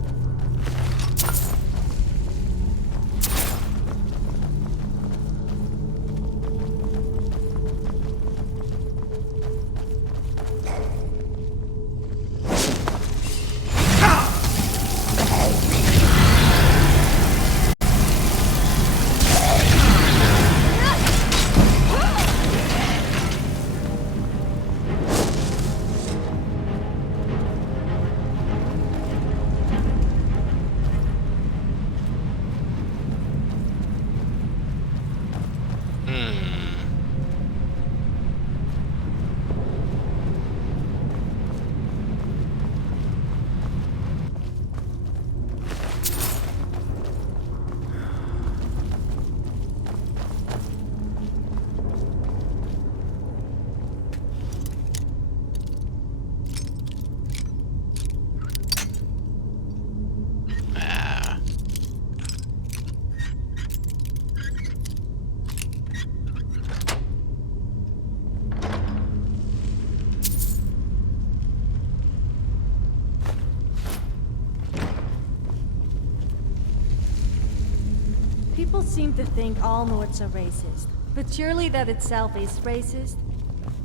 People seem to think all Nords are racist, but surely that itself is racist.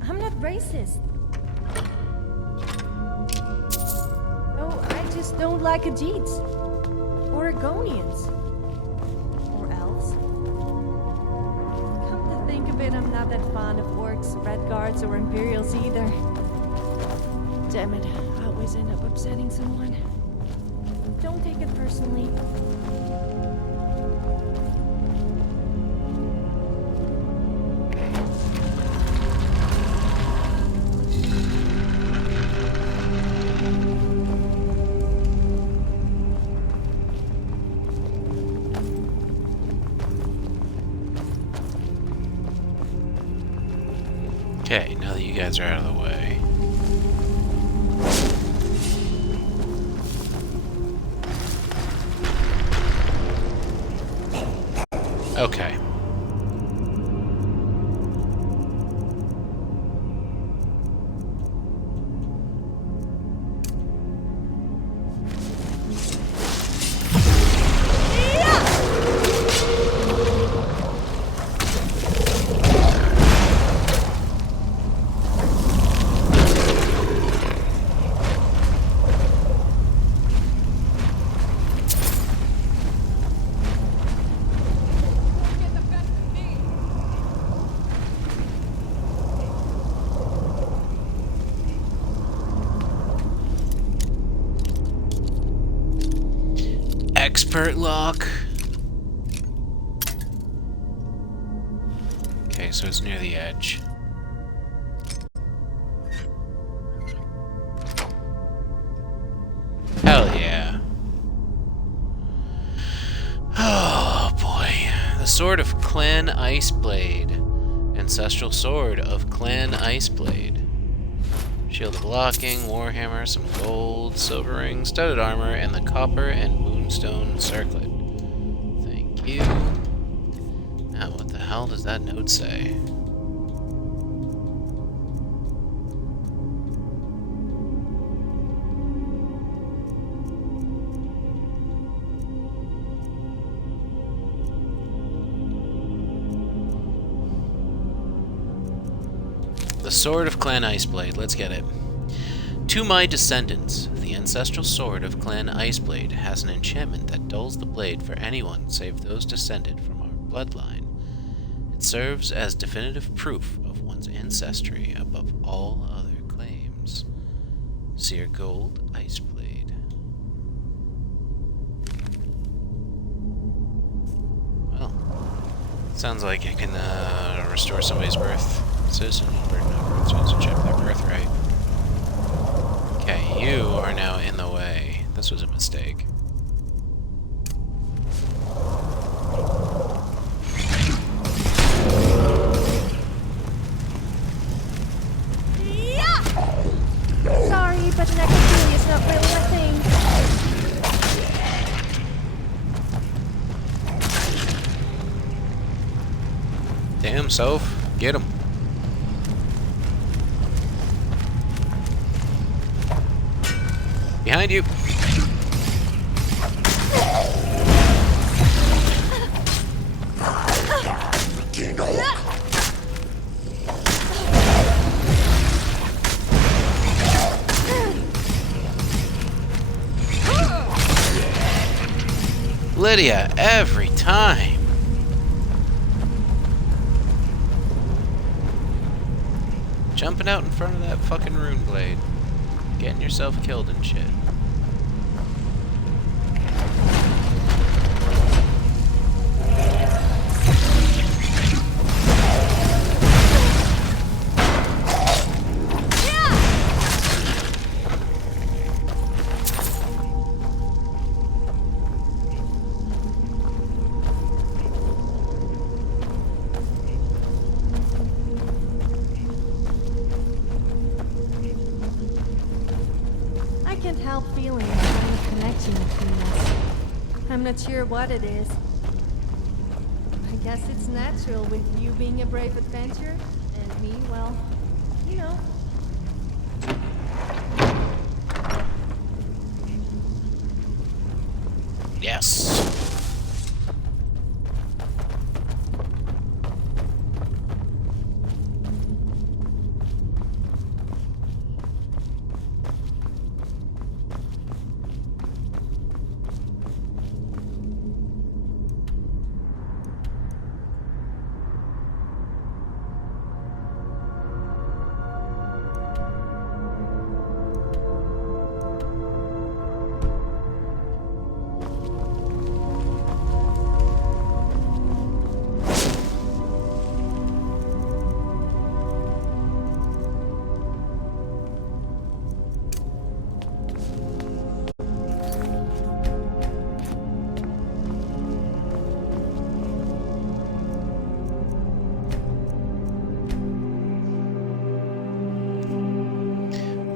I'm not racist. No, I just don't like Ajids. Or Argonians. Or elves. Come to think of it, I'm not that fond of orcs, red guards, or Imperials either. Damn it, I always end up upsetting someone. Don't take it personally. Okay, now that you guys are out of the way. Okay. Expert lock. Okay, so it's near the edge. Hell yeah. Oh boy. The Sword of Clan Iceblade. Ancestral Sword of Clan Iceblade. Shield of Blocking, Warhammer, some gold, silver ring, studded armor, and the copper and moonstone circlet. Thank you. Now, what the hell does that note say? Sword of Clan Iceblade. Let's get it. To my descendants, the ancestral sword of Clan Iceblade has an enchantment that dulls the blade for anyone save those descended from our bloodline. It serves as definitive proof of one's ancestry above all other claims. Seer Gold Iceblade. Well, sounds like it can restore somebody's birth citizenship, their birthright. Okay, you are now in the way. This was a mistake. Sorry, but necrophilia is not really my thing. Damn, Soph. Get him. Behind you. Lydia, every time. Jumping out in front of that fucking rune blade. Getting yourself killed and shit. Feeling a kind of connection between us. I'm not sure what it is. I guess it's natural with you being a brave adventurer, and me, well, you know. Yes.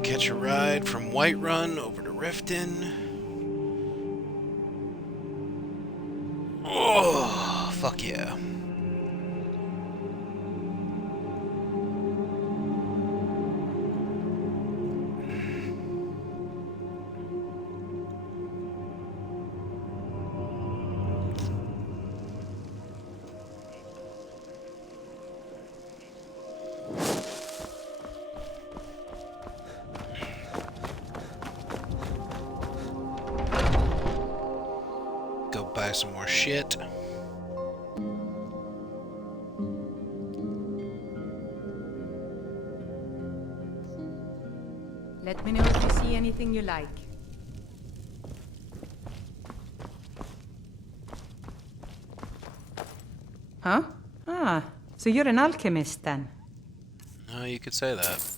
Catch a ride from Whiterun over to Riften. Oh, fuck yeah. Buy some more shit. Let me know if you see anything you like. Huh? Ah, so you're an alchemist then? Oh, you could say that.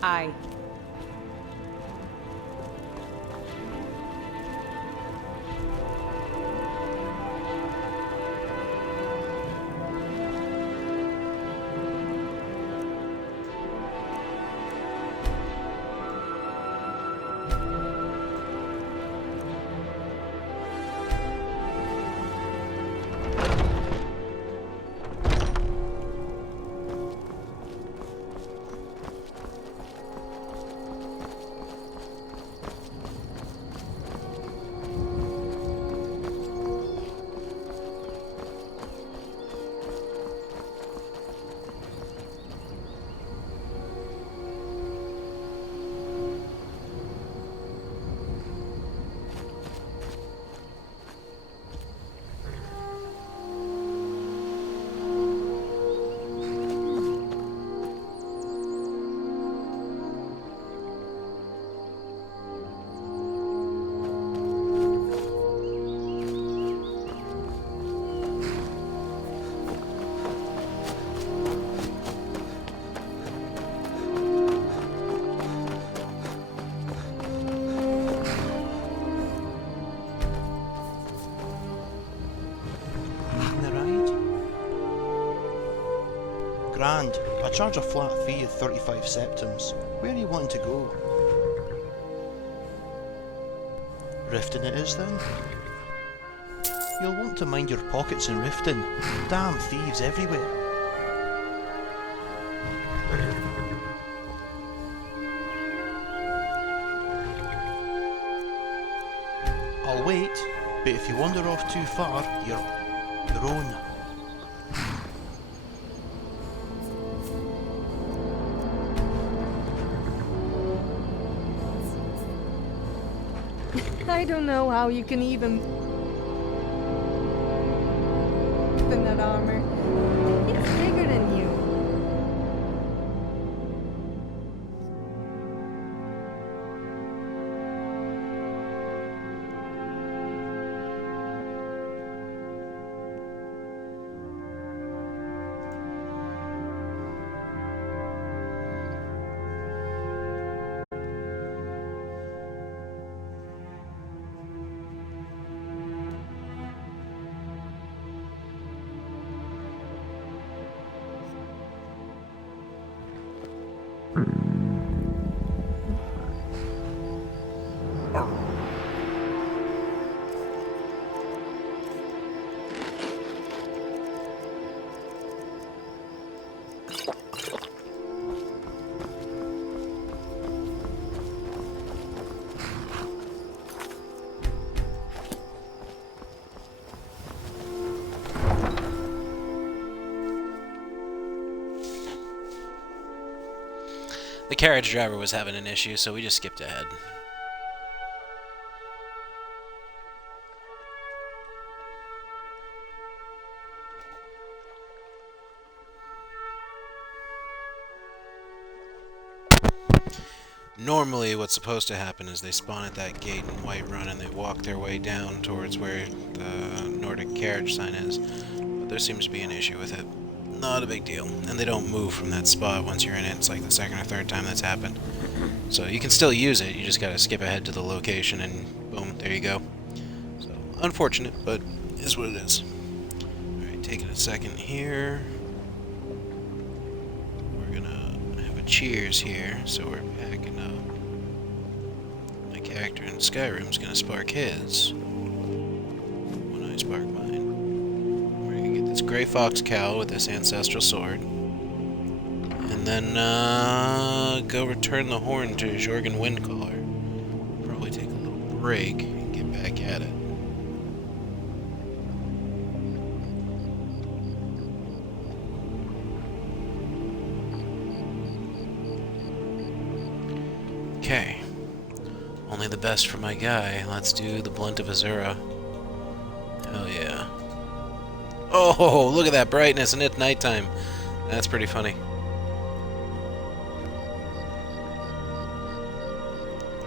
Aye. Grand. I charge a flat fee of 35 septims. Where are you wanting to go? Riften it is then? You'll want to mind your pockets in Riften. Damn thieves everywhere. I'll wait, but if you wander off too far, you're your own. I don't know how you can even in that armor. It's bigger than you. The carriage driver was having an issue, so we just skipped ahead. Normally what's supposed to happen is they spawn at that gate in Whiterun and they walk their way down towards where the Nordic carriage sign is. But there seems to be an issue with it. Not a big deal. And they don't move from that spot once you're in it. It's like the second or third time that's happened. So you can still use it, you just gotta skip ahead to the location and boom, there you go. So, unfortunate, but is what it is. Alright, taking a second here. We're gonna have a cheers here, so we're packing up. My character in Skyrim's gonna spark his. When I spark mine. We're gonna get this Grey Fox Cowl with this ancestral sword. And then, go return the horn to Jurgen Windcaller. Probably take a little break and get back at it. Okay. Only the best for my guy. Let's do the Blunt of Azura. Hell yeah. Oh, look at that brightness, and it's nighttime. That's pretty funny.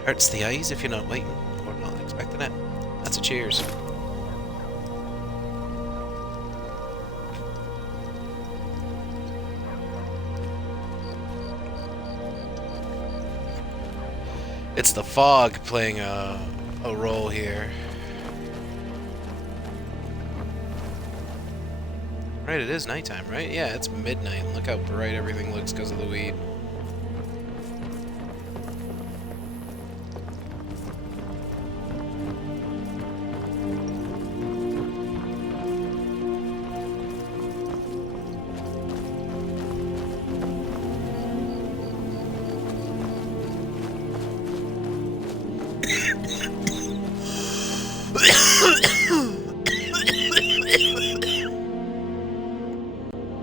Hurts the eyes if you're not waiting or not expecting it. That's a cheers. It's the fog playing a role here. Right, it is nighttime, right? Yeah, it's midnight. Look how bright everything looks because of the weed.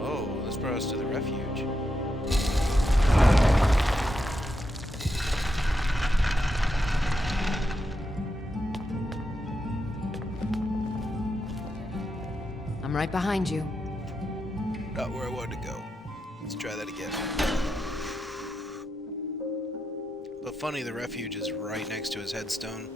Oh, this brought us to the refuge. I'm right behind you. Got where I wanted to go. Let's try that again. But funny, the refuge is right next to his headstone.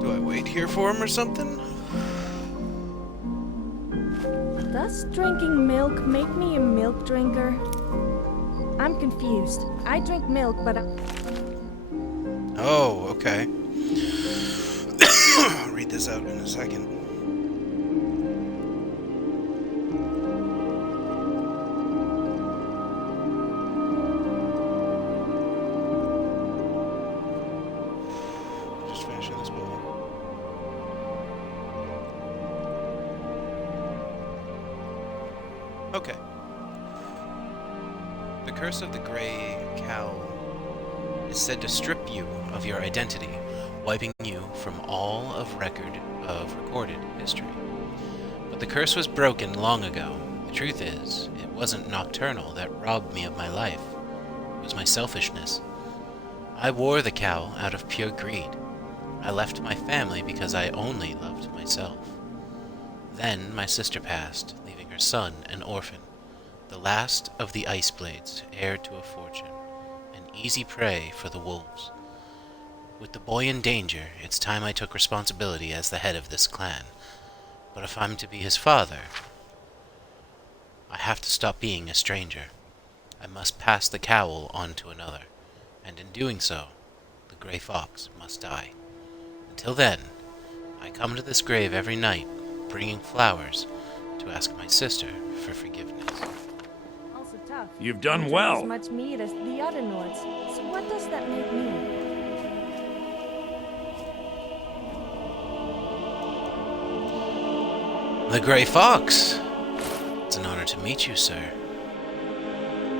Do I wait here for him or something? Does drinking milk make me a milk drinker? I'm confused. I drink milk, but Oh, okay. I'll read this out in a second. Just finishing this bowl. Okay. The curse of the gray cowl is said to strip you of your identity, wiping you from all of recorded history. But the curse was broken long ago. The truth is, it wasn't Nocturnal that robbed me of my life. It was my selfishness. I wore the cowl out of pure greed. I left my family because I only loved myself. Then my sister passed, leaving her son an orphan, the last of the Ice Blades, heir to a fortune, an easy prey for the wolves. With the boy in danger, it's time I took responsibility as the head of this clan. But if I'm to be his father, I have to stop being a stranger. I must pass the cowl on to another, and in doing so, the Grey Fox must die. Until then, I come to this grave every night, bringing flowers to ask my sister for forgiveness. also tough. You've done Don't well. drink as much meat as the other Nords. So what does that make me? The Grey Fox! It's an honor to meet you, sir.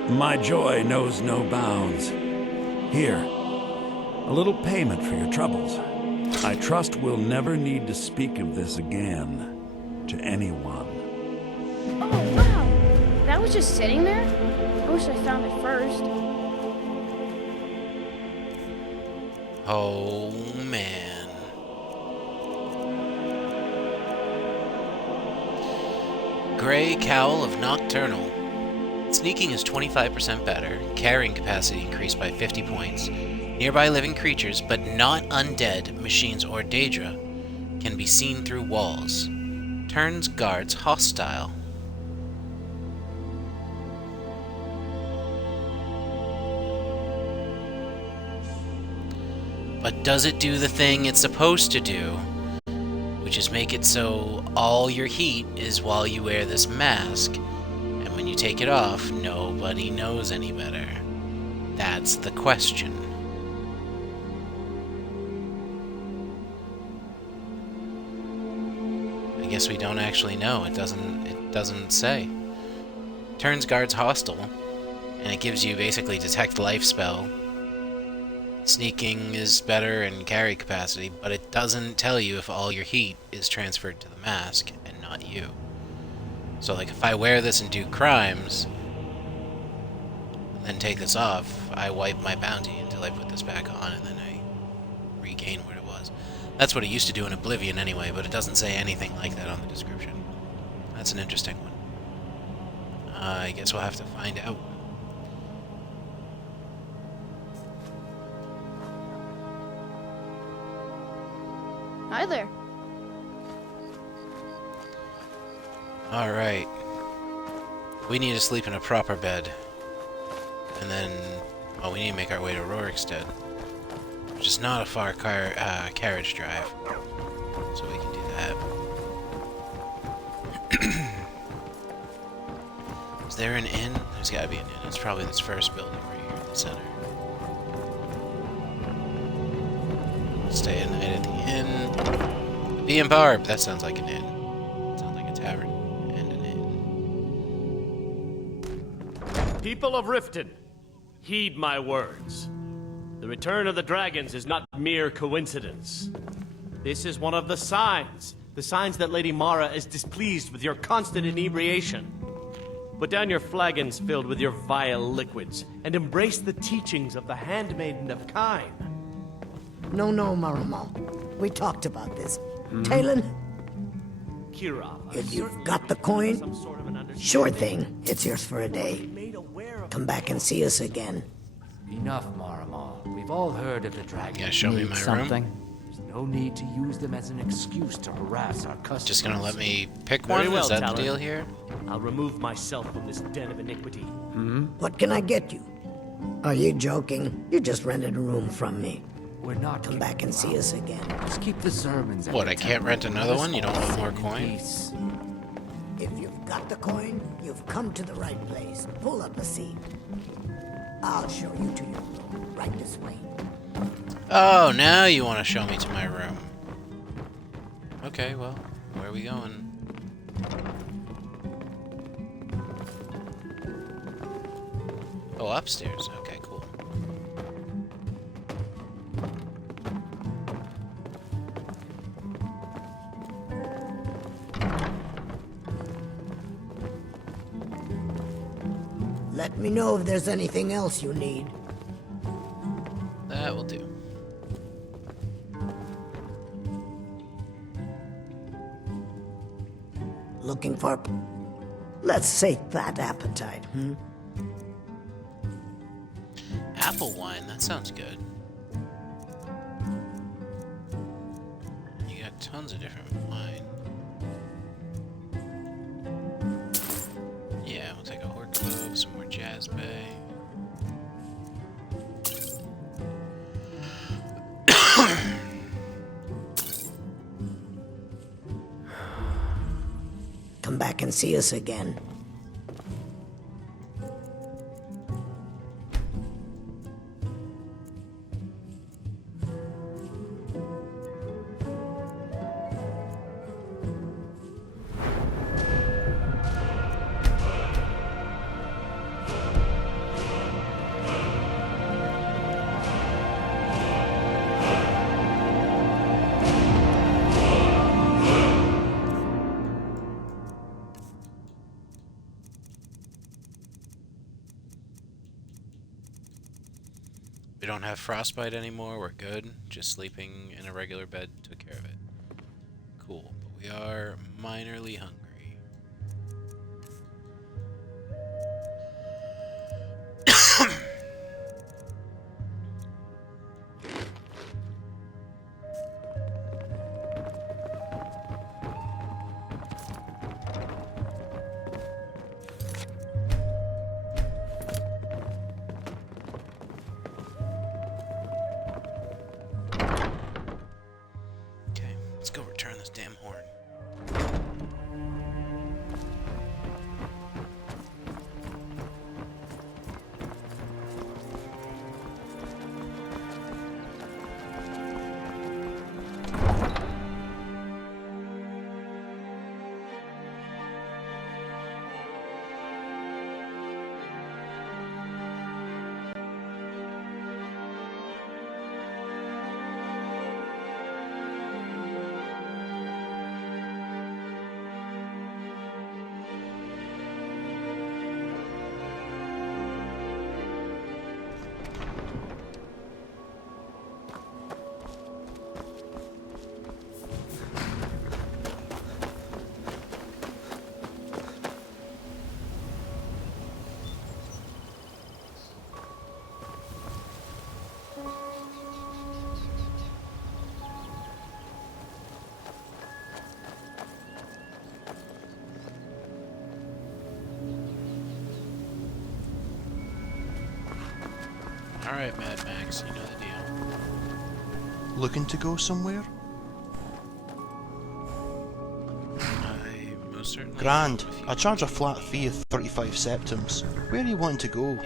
My joy knows no bounds. Here, a little payment for your troubles. I trust we'll never need to speak of this again to anyone. Oh, wow! That was just sitting there? I wish I found it first. Oh, man. Grey Cowl of Nocturnal. Sneaking is 25% better, carrying capacity increased by 50 points. Nearby living creatures, but not undead, machines, or Daedra, can be seen through walls. Turns guards hostile. But does it do the thing it's supposed to do? Which is make it so all your heat is while you wear this mask, and when you take it off, nobody knows any better. That's the question. I guess we don't actually know. It doesn't say. Turns guards hostile, and it gives you basically detect life spell. Sneaking is better and carry capacity, but it doesn't tell you if all your heat is transferred to the mask and not you. So like if I wear this and do crimes, then take this off, I wipe my bounty until I put this back on, and then I regain what it was. That's what it used to do in Oblivion anyway, but it doesn't say anything like that on the description. That's an interesting one. I guess we'll have to find out. Hi there. Alright. We need to sleep in a proper bed. And then... oh, we need to make our way to Rorikstead. Which is not a far carriage drive. So we can do that. Is there an inn? There's gotta be an inn. It's probably this first building right here in the center. Stay a night at the inn. The Bee and Barb! That sounds like an inn. Sounds like a tavern. And an inn. People of Riften, heed my words. The return of the dragons is not mere coincidence. This is one of the signs that Lady Mara is displeased with your constant inebriation. Put down your flagons filled with your vile liquids, and embrace the teachings of the Handmaiden of Kine. No, Maramo. We talked about this. Talon, Kira, if you've got the coin, sure thing, it's yours for a day. Come back and see us again. Enough, Maramo. We've all heard of the dragons. Yeah, show me my something. room. There's no need to use them as an excuse to harass our customers. Just gonna let me pick Very one? well, Is that Talon. the deal here? I'll remove myself from this den of iniquity. What can I get you? Are you joking? You just rented a room from me. We're not. Come back and see us again. Just keep the sermons. What, I can't rent another one? You don't want more coin? If you've got the coin, you've come to the right place. Pull up a seat. I'll show you to your room. Right this way. Oh, now you want to show me to my room. Okay, well, where are we going? Oh, upstairs. Okay, cool. Let me know if there's anything else you need. That will do. Looking for, let's say, that appetite, Apple wine, that sounds good. You got tons of different wine. Yeah, we'll take a Hork Clove, some more Jazz Bay. Come back and see us again. We don't have frostbite anymore, we're good. Just sleeping in a regular bed took care of it. Cool, but we are minorly hungry. Let's go return this damn horn. Alright, Mad Max, you know the deal. Looking to go somewhere? I most certainly... Grand. I charge a flat fee of 35 septims. Where are you wanting to go? I want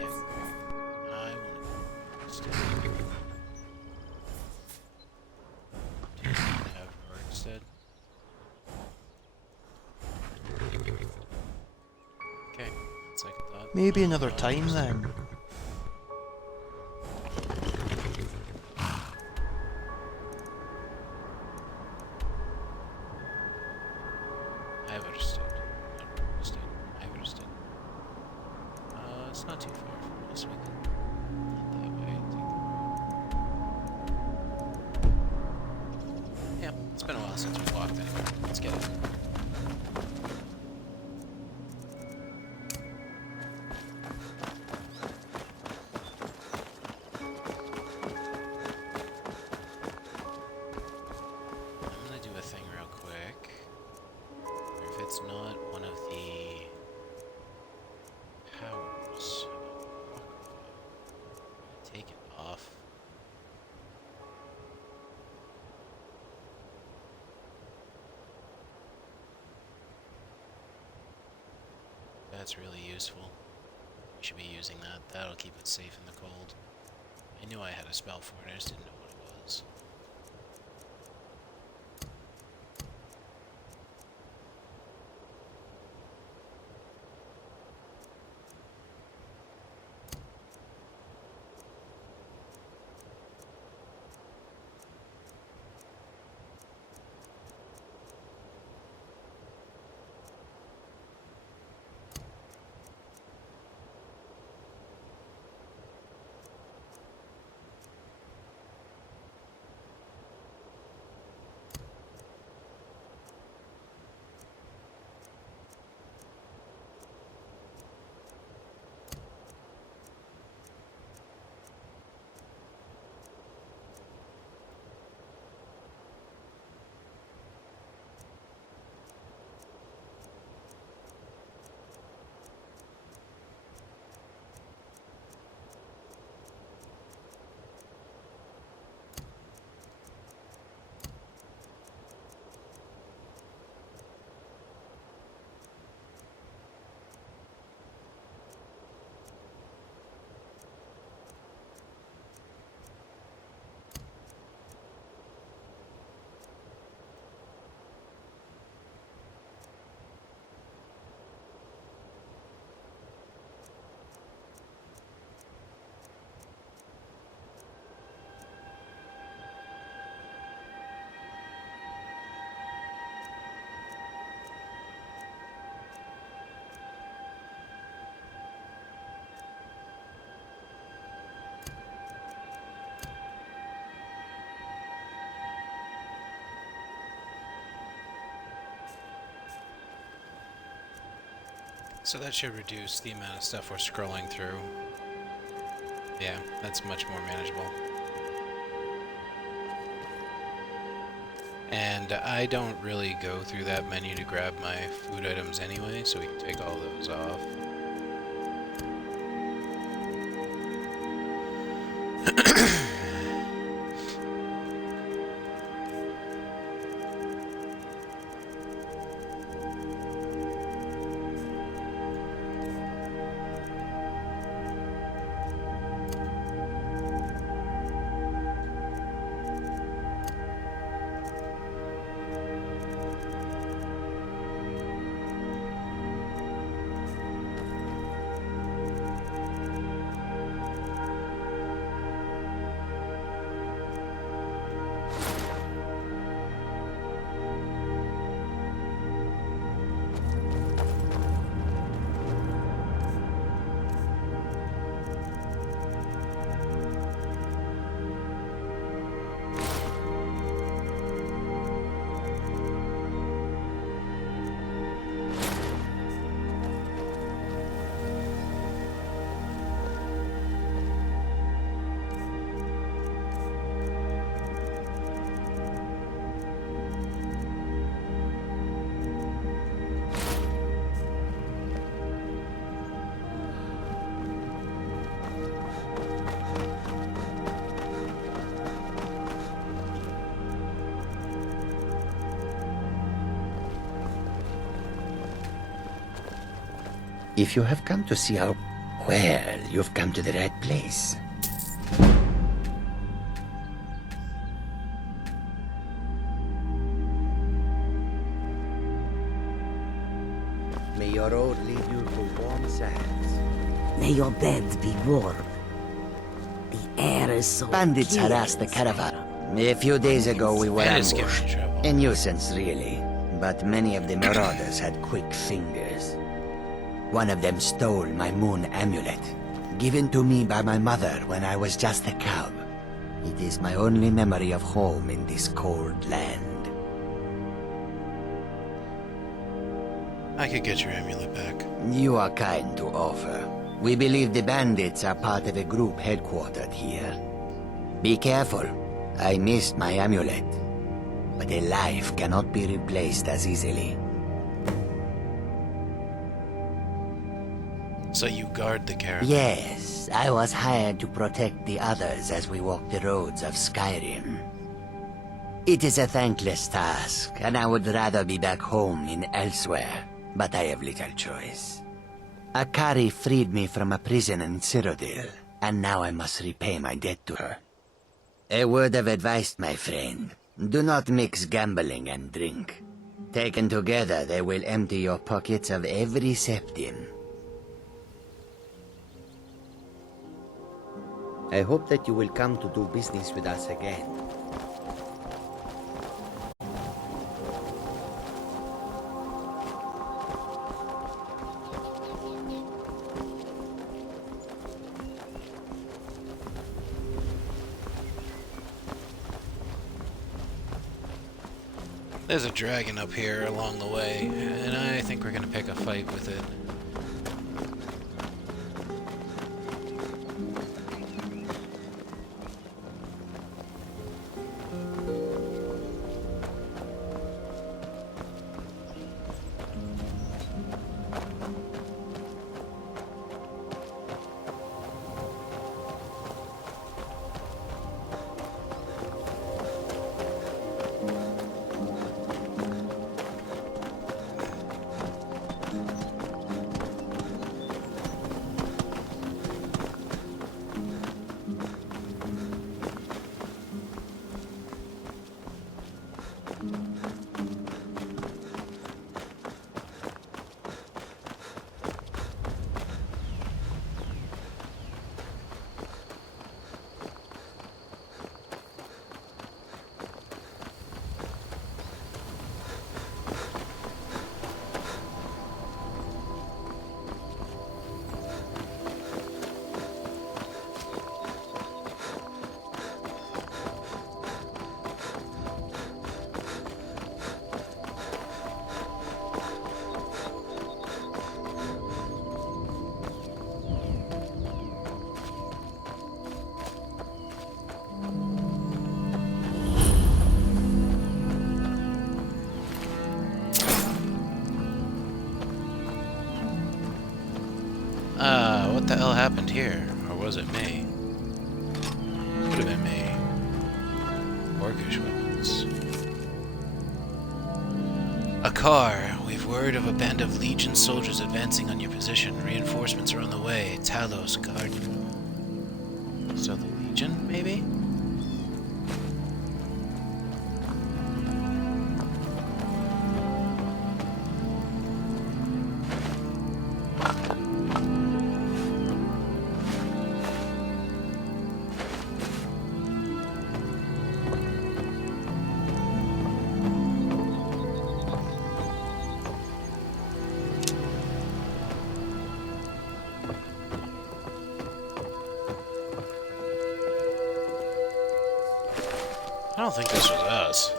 to stay. Do you have work instead? Okay, that's like I thought. Maybe another time then. I understood. I understood. It's not too far from us. We can head that way and take the road. Yeah, it's been a while since we walked anyway. Let's get it. I'm gonna do a thing real quick. If it's not one of the powers, take it off. That's really useful. We should be using that. That'll keep it safe in the cold. I knew I had a spell for it, I just didn't know what it was. So that should reduce the amount of stuff we're scrolling through. Yeah, that's much more manageable. And I don't really go through that menu to grab my food items anyway, so we can take all those off. If you have come to see our... Well, you've come to the right place. May your road lead you to warm sands. May your beds be warm. The air is so Bandits clear harassed the in caravan. A few days ago we were That is giving ambushed. me trouble. A nuisance, really. But many of the marauders had quick fingers. One of them stole my moon amulet, given to me by my mother when I was just a cub. It is my only memory of home in this cold land. I could get your amulet back. You are kind to offer. We believe the bandits are part of a group headquartered here. Be careful. I missed my amulet. But a life cannot be replaced as easily. So you guard the caravan? Yes, I was hired to protect the others as we walk the roads of Skyrim. It is a thankless task, and I would rather be back home in elsewhere, but I have little choice. Akari freed me from a prison in Cyrodiil, and now I must repay my debt to her. A word of advice, my friend. Do not mix gambling and drink. Taken together, they will empty your pockets of every septim. I hope that you will come to do business with us again. There's a dragon up here along the way, and I think we're gonna pick a fight with it. What the hell happened here? Or was it me? Could have been me. Orcish weapons. A car. We've word of a band of Legion soldiers advancing on your position. Reinforcements are on the way. Talos, guard you. So the Legion, maybe? I don't think this was us.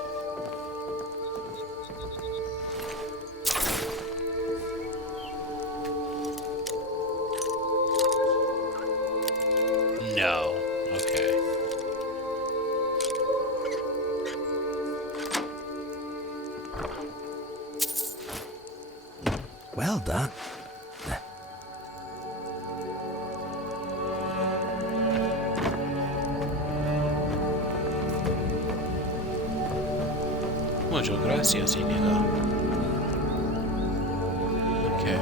No. Okay. Well done. Muchas gracias, Inigo. Okay.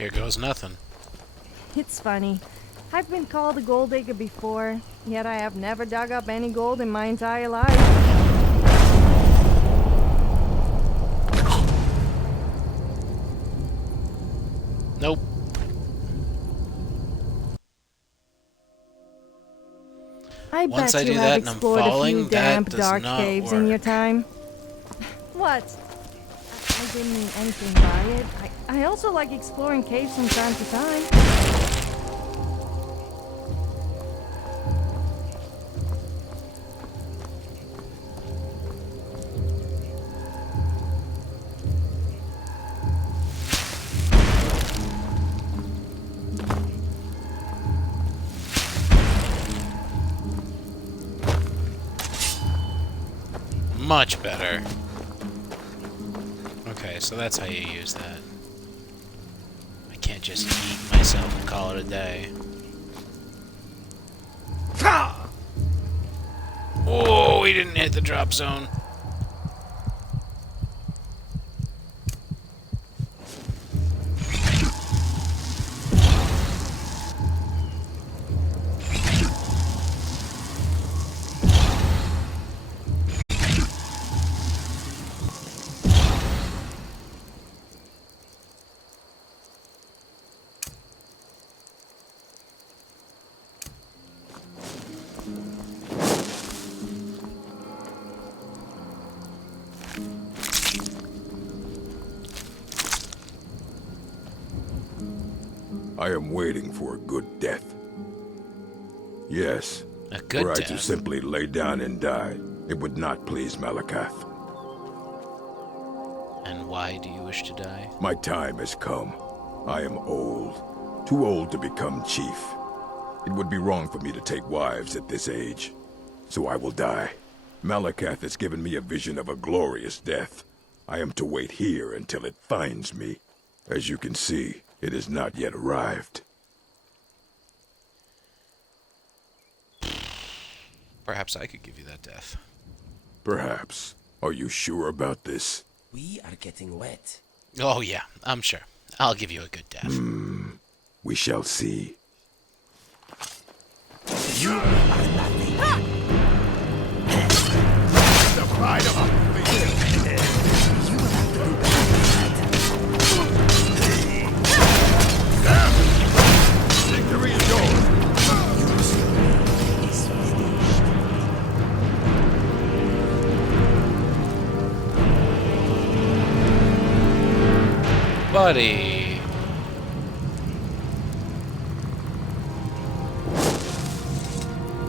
Here goes nothing. It's funny. I've been called a gold digger before, yet I have never dug up any gold in my entire life. Nope. I Once bet I you do have that and I'm explored a falling, few that damp, does dark not caves in your work. time. What? I didn't mean anything by it. I also like exploring caves from time to time. Much better. Okay, so that's how you use that. I can't just eat myself and call it a day. Oh, we didn't hit the drop zone. I am waiting for a good death. Yes. A good were I death? to simply lay down and die, it would not please Malakath. And why do you wish to die? My time has come. I am old. Too old to become chief. It would be wrong for me to take wives at this age. So I will die. Malakath has given me a vision of a glorious death. I am to wait here until it finds me. As you can see, it has not yet arrived. Perhaps I could give you that death. Perhaps. Are you sure about this? We are getting wet. Oh yeah, I'm sure. I'll give you a good death. We shall see. You are nothing. The pride of a You will have to do better than that. Victory is yours! Your story is finished. Buddy!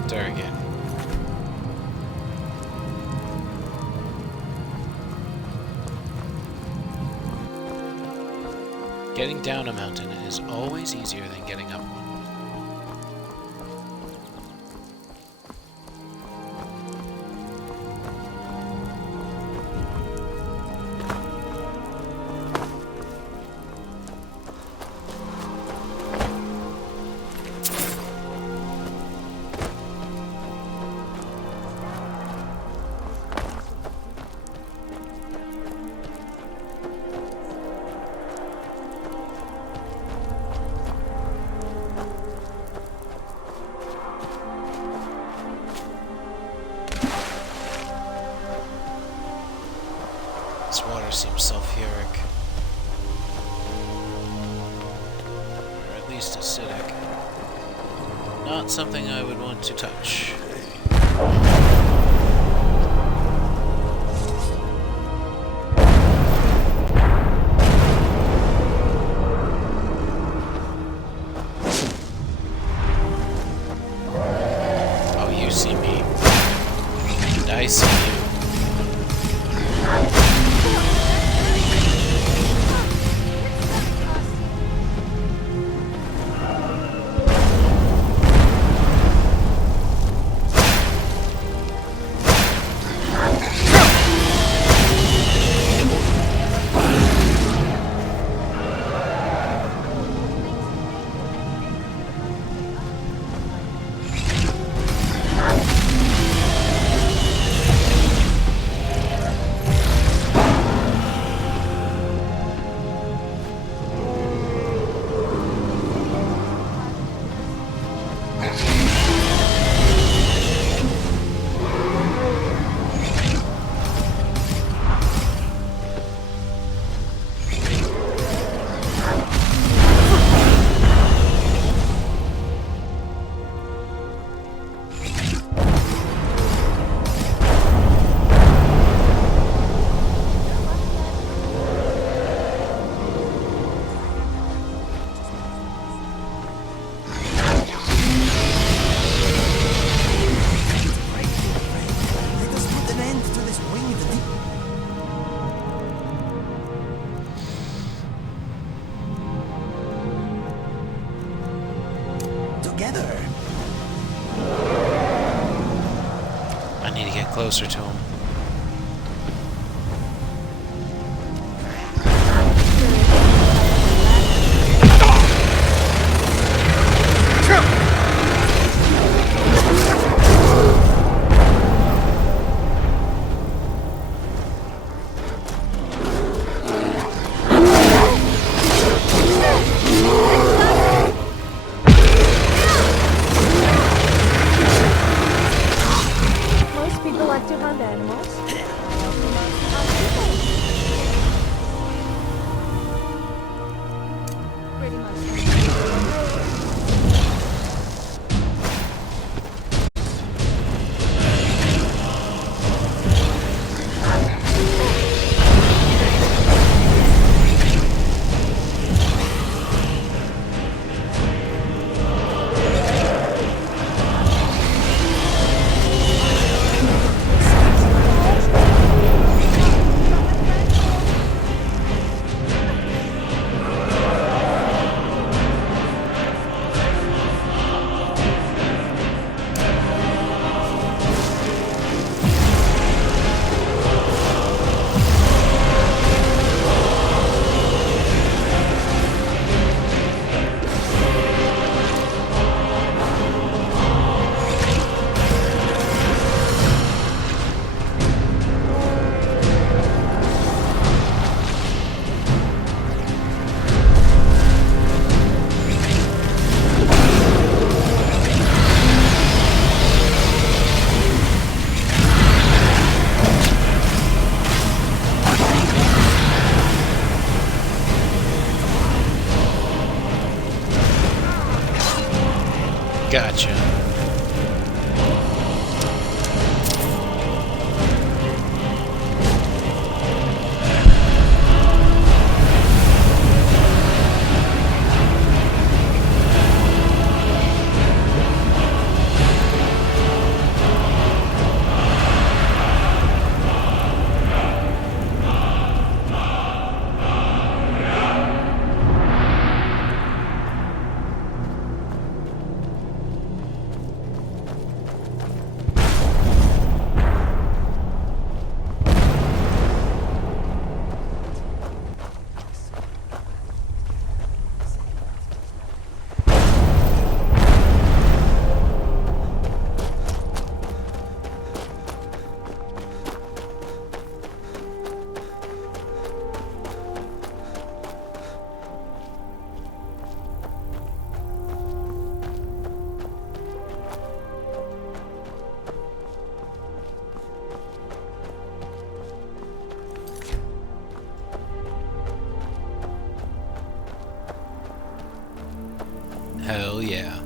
Jurgen. Getting down a mountain is always easier than getting up one. This water seems sulfuric. Or at least acidic. Not something I would want to touch. Oh, you see me. And I see you. Need to get closer to him. Most people like to hunt animals. Pretty much. Gotcha. Hell yeah.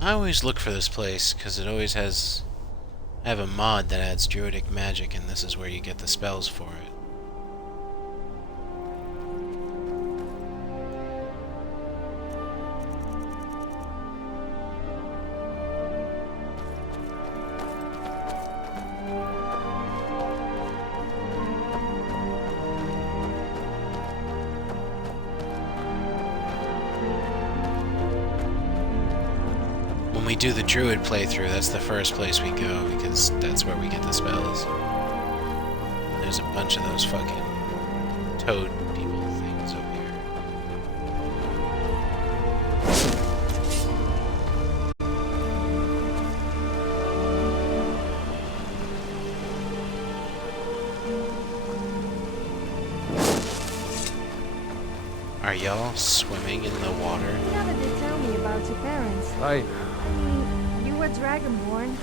I always look for this place because it always has... I have a mod that adds druidic magic, and this is where you get the spells for it. When we do the druid playthrough, that's the first place we go, because that's where we get the spells. There's a bunch of those fucking toad people things over here. Are y'all swimming in the water? You never did tell me about your parents. Right. I mean, you were dragonborn,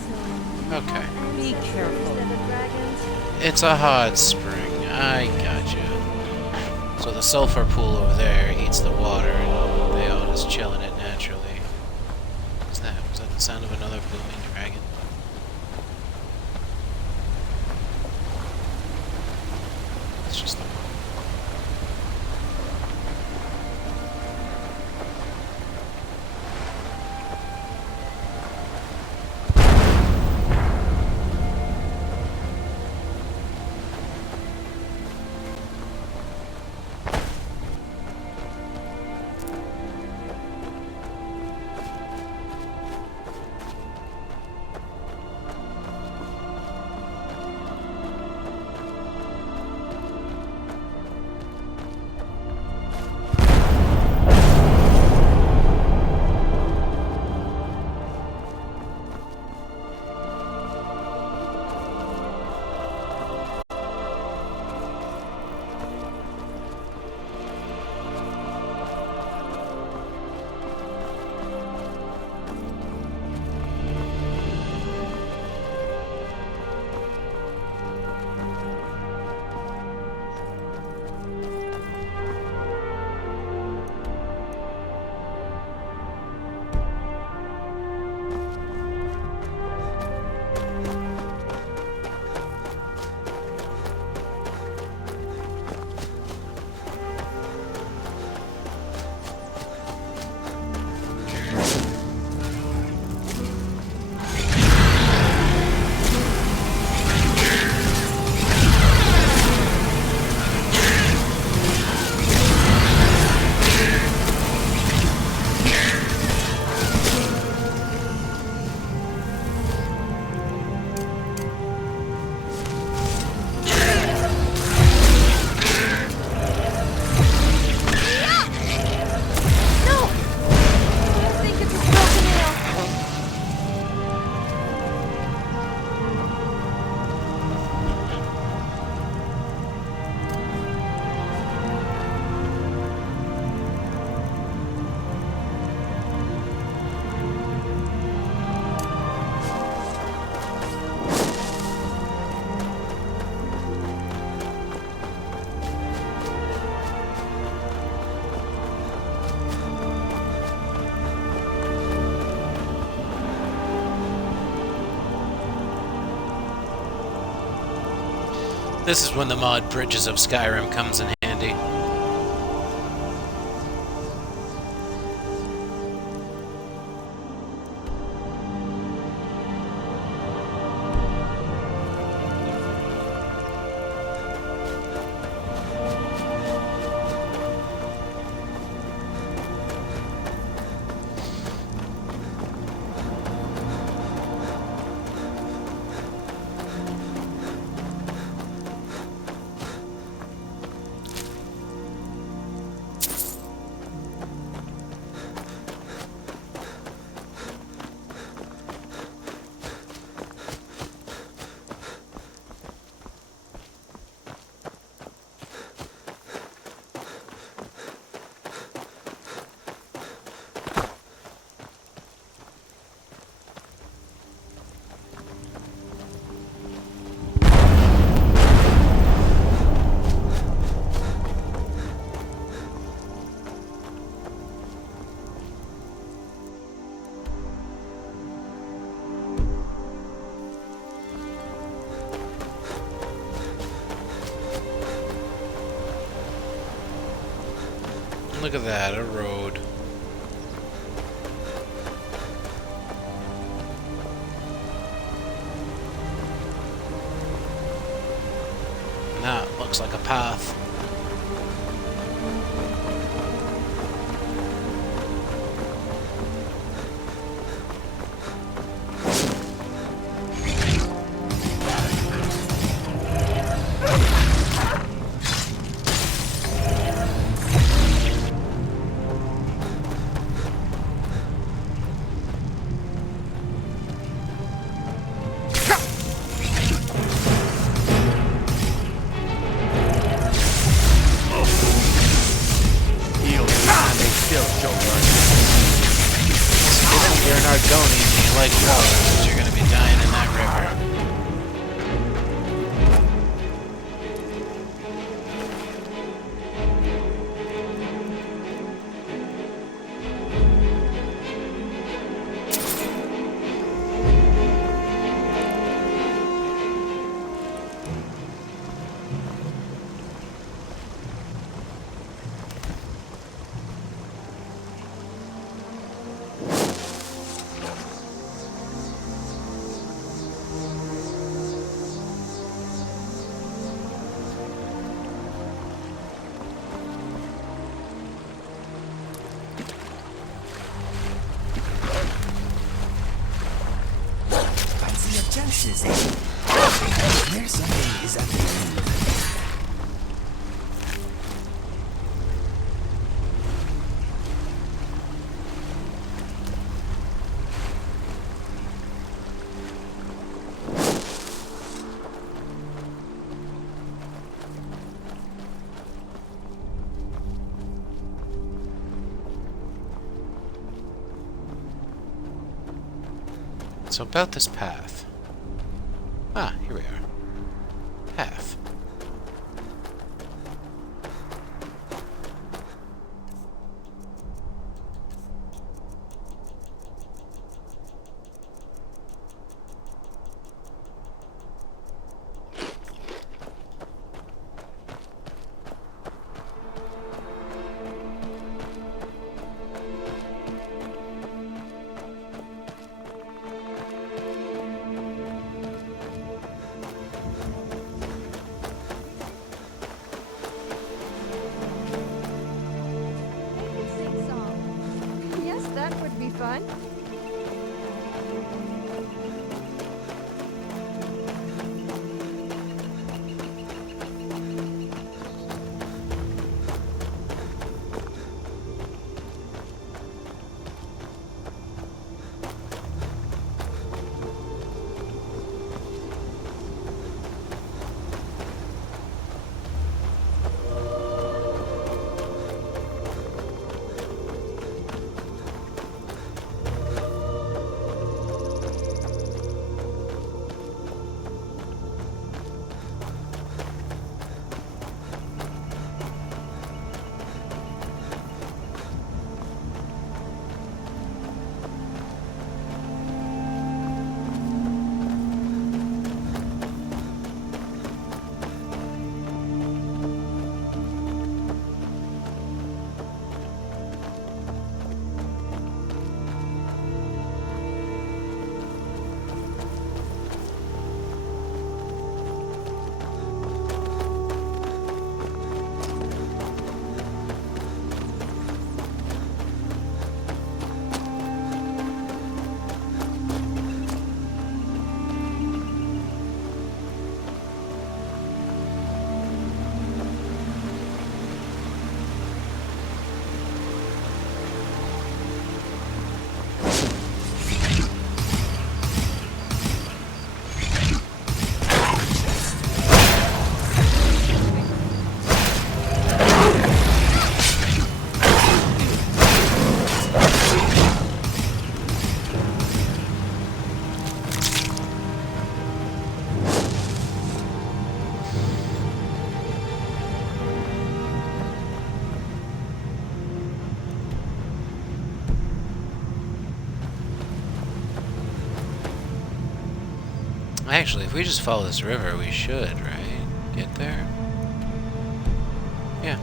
so... Okay. Be careful. Dragons. It's a hot spring. I gotcha. So the sulfur pool over there eats the water, and they all just chill in it naturally. What's that? Was that the sound of another booming dragon? It's just the... This is when the mod Bridges of Skyrim comes in handy. Look at that, a road. That looks like a path. You're an Arcanist and you like water, you're gonna be dying in that river. Justice, eh? There's something is up there. So about this path. Ah, here we are. Path. That would be fun. Actually, if we just follow this river, we should, right? Get there? Yeah.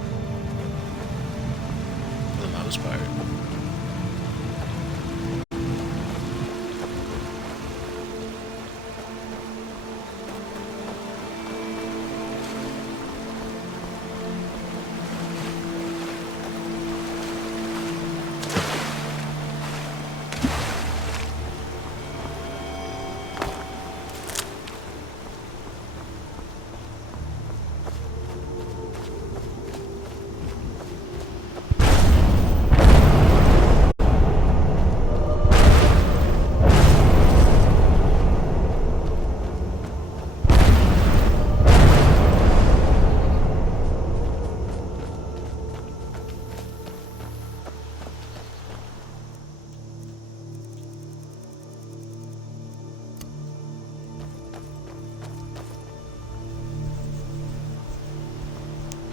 For the most part.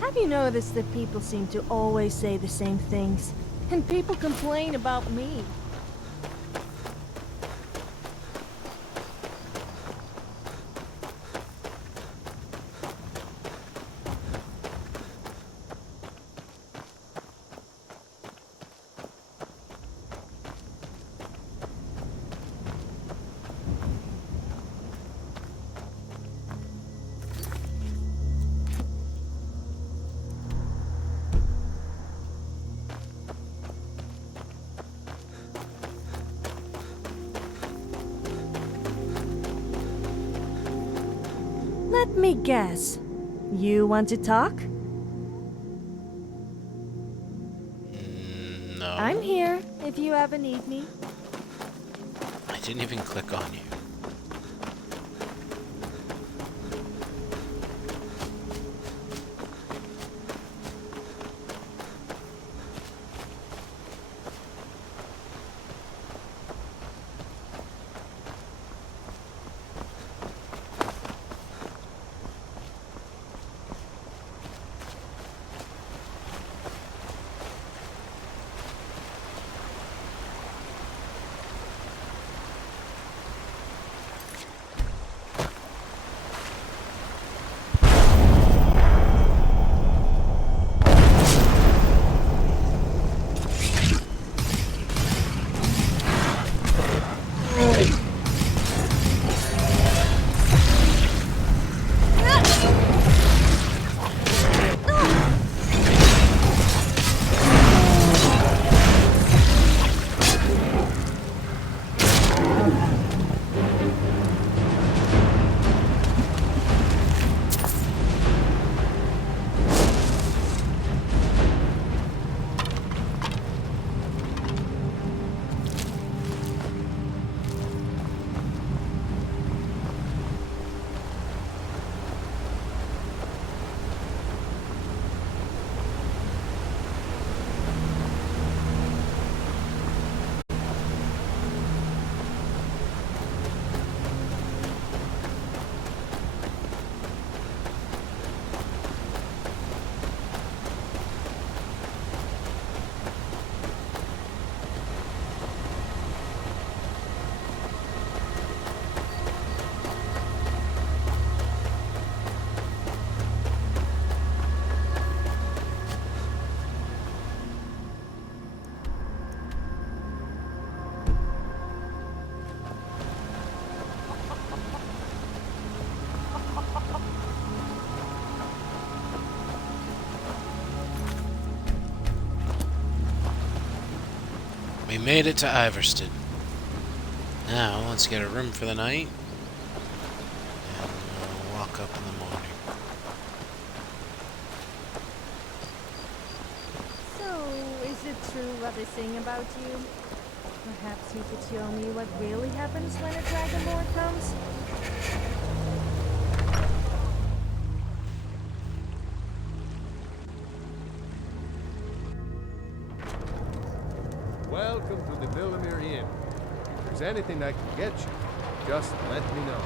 Have you noticed that people seem to always say the same things? And people complain about me. Let me guess. You want to talk? No. I'm here, if you ever need me. I didn't even click on you. We made it to Iverston. Now, let's get a room for the night. And we'll walk up in the morning. So, is it true what they sing about you? Perhaps you could show me what really happens when a Dragon Lord comes? Welcome to the Villamere Inn. If there's anything I can get you, just let me know.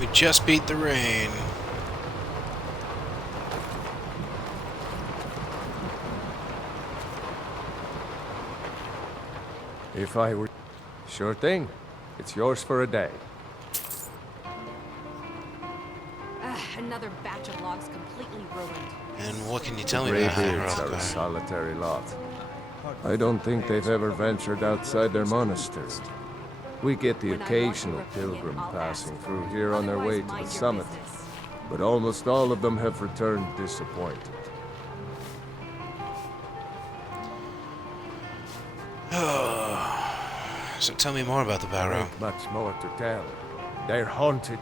We just beat the rain. If I were... Sure thing. It's yours for a day. Another batch of logs completely ruined. And what can you tell me Grey about Beards are a Hrothgar? solitary lot. I don't think they've ever ventured outside their monastery. We get the occasional pilgrim passing through here on their way to the summit, but almost all of them have returned disappointed. So tell me more about the Barrow. Ain't much more to tell. They're haunted,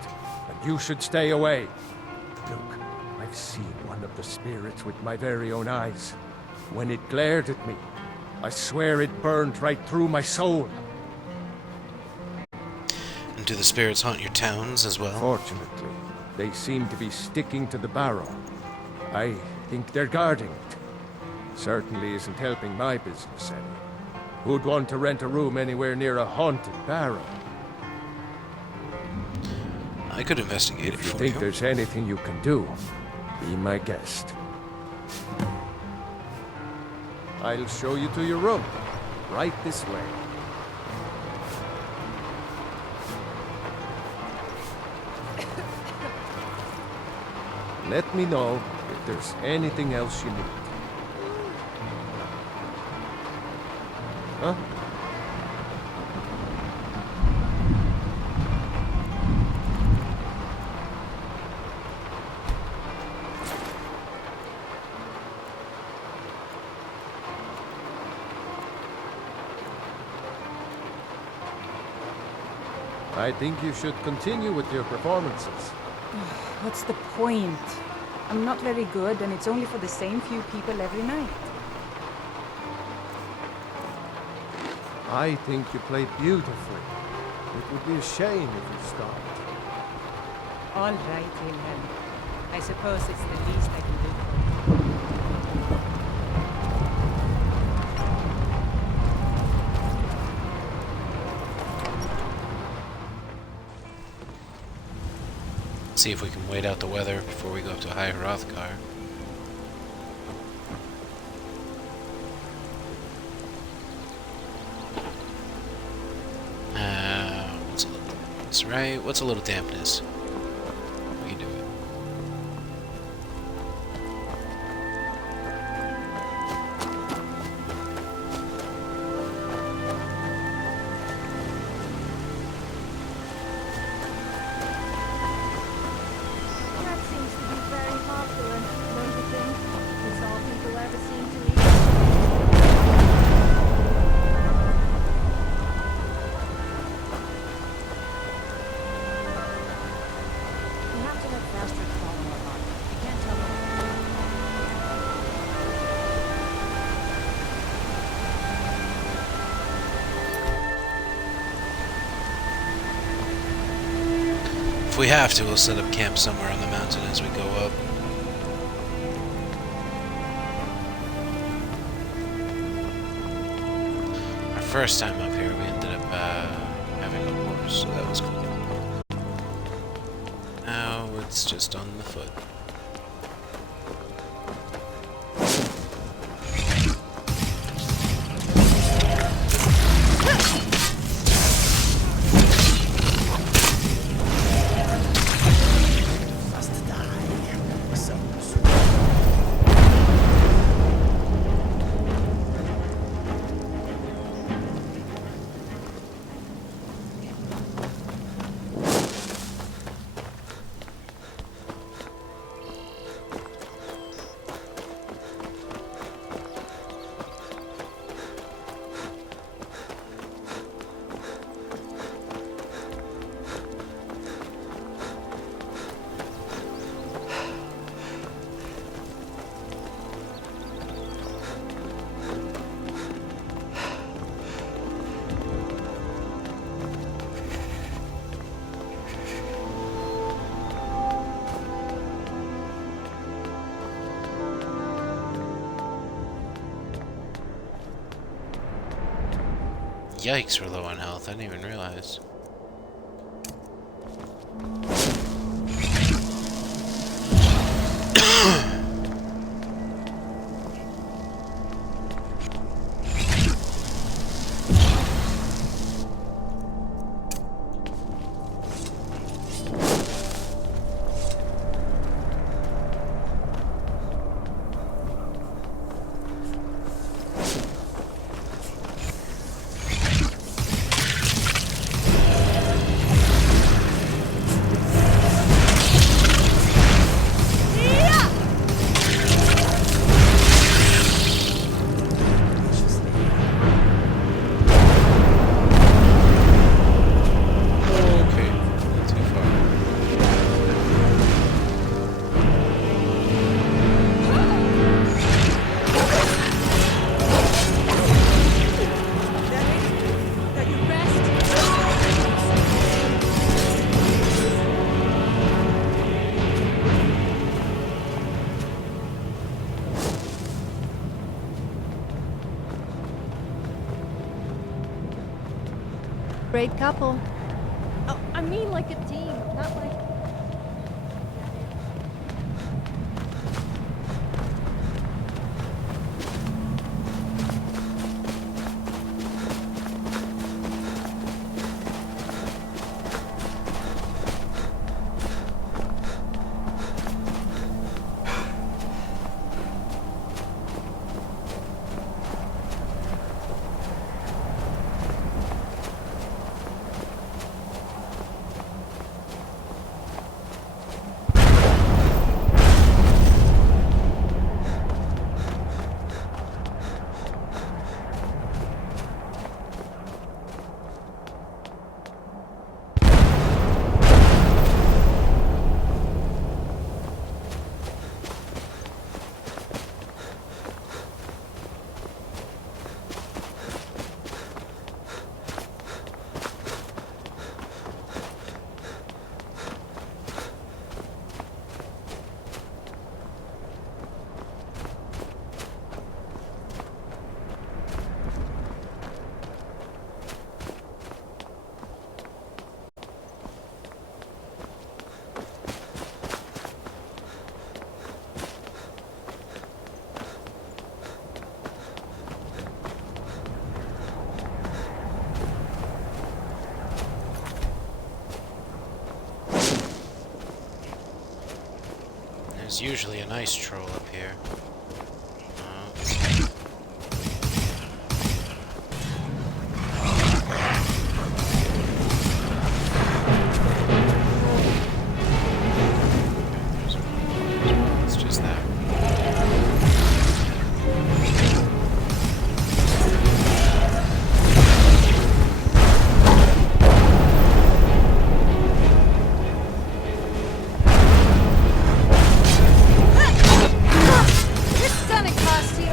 and you should stay away. Look, I've seen one of the spirits with my very own eyes. When it glared at me, I swear it burned right through my soul. And do the spirits haunt your towns as well? Fortunately, they seem to be sticking to the Barrow. I think they're guarding it. Certainly isn't helping my business any. Who'd want to rent a room anywhere near a haunted Barrow? I could investigate it If you for think you. there's anything you can do, be my guest. I'll show you to your room. Right this way. Let me know if there's anything else you need. Huh? I think you should continue with your performances. What's the point? I'm not very good, and it's only for the same few people every night. I think you played beautifully. It would be a shame if you stopped. All right, Wilhelm. I suppose it's the least I can do for you. See if we can wait out the weather before we go up to High Hrothgar. What's a little dampness, right? What's a little dampness? We can do it. That seems to be very popular, don't you think? It's all people ever seem to eat. You have to head faster to follow our heart. You can't tell them. If we have to, we'll set up camp somewhere on the mountain as we go up. Our first time up here, we ended up having a horse, so that was cool. Now it's just on the foot. Must die. Some Yikes, we're low on health. I didn't even realize. great couple. Oh, I mean like a team, not like... There's usually a nice troll up here. It's just that. It's gonna cost you.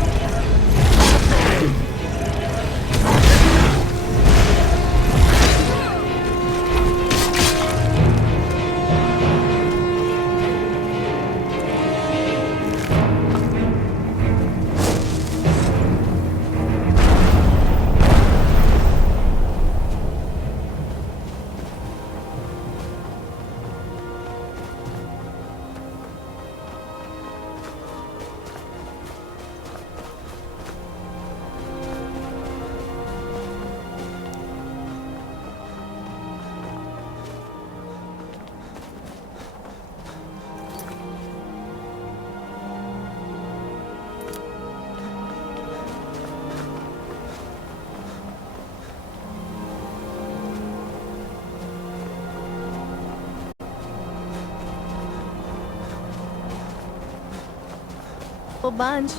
A bunch.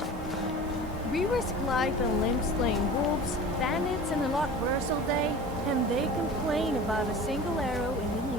We risk life and limb slaying wolves, bandits, and a lot worse all day, and they complain about a single arrow in the knee.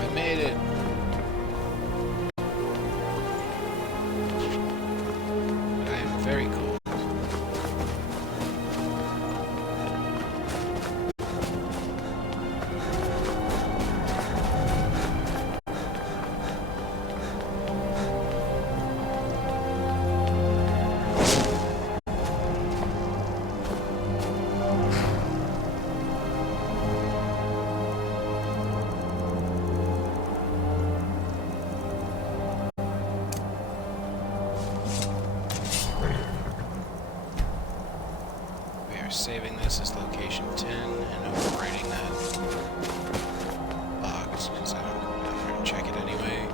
I made it. I am very cool. Saving this as location 10 and overwriting that box because I don't go down there and check it anyway.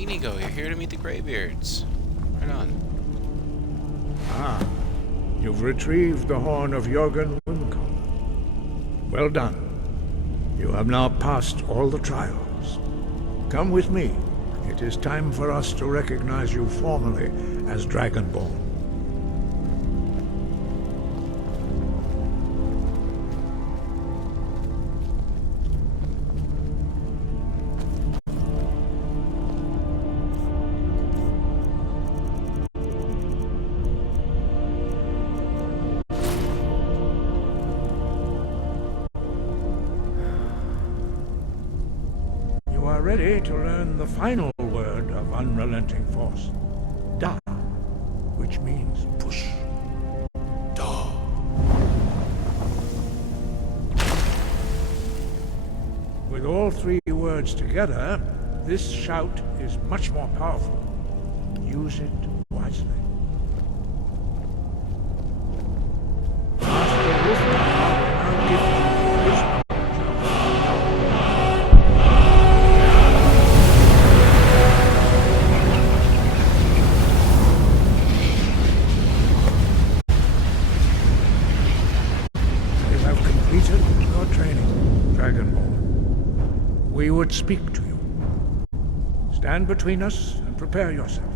Inigo, you're here to meet the Greybeards. Right on. Ah, you've retrieved the horn of Jurgen. Well done. You have now passed all the trials. Come with me. It is time for us to recognize you formally as Dragonborn. Ready to learn the final word of unrelenting force. Da, which means push. Da. With all three words together, this shout is much more powerful. Use it wisely. Master Rufus now gives you his we would speak to you. Stand between us and prepare yourself.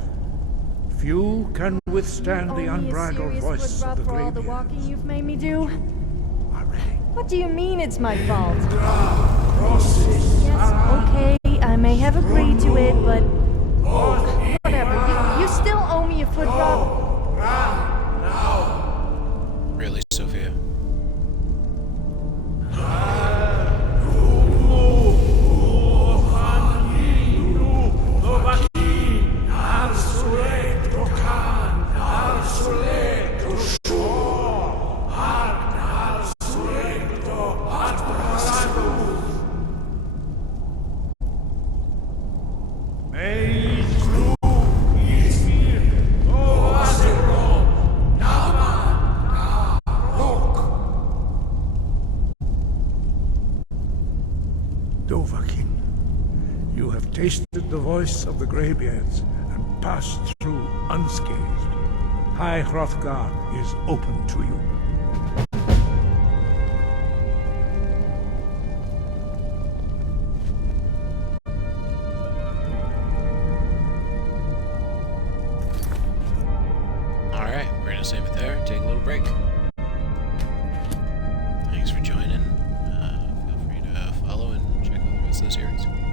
Few can withstand the unbridled voice of the for all the Greybeards. walking you've made me do? What do you mean it's my fault? Yes, okay, I may have agreed to it, but whatever. You still owe me a foot rub. Really, Sophia? Dovahkiin, you have tasted the voice of the Greybeards and passed through unscathed. High Hrothgar is open to you. Alright, we're gonna save it there, take a little break. Thanks for joining. Feel free to follow and check out the rest of the series.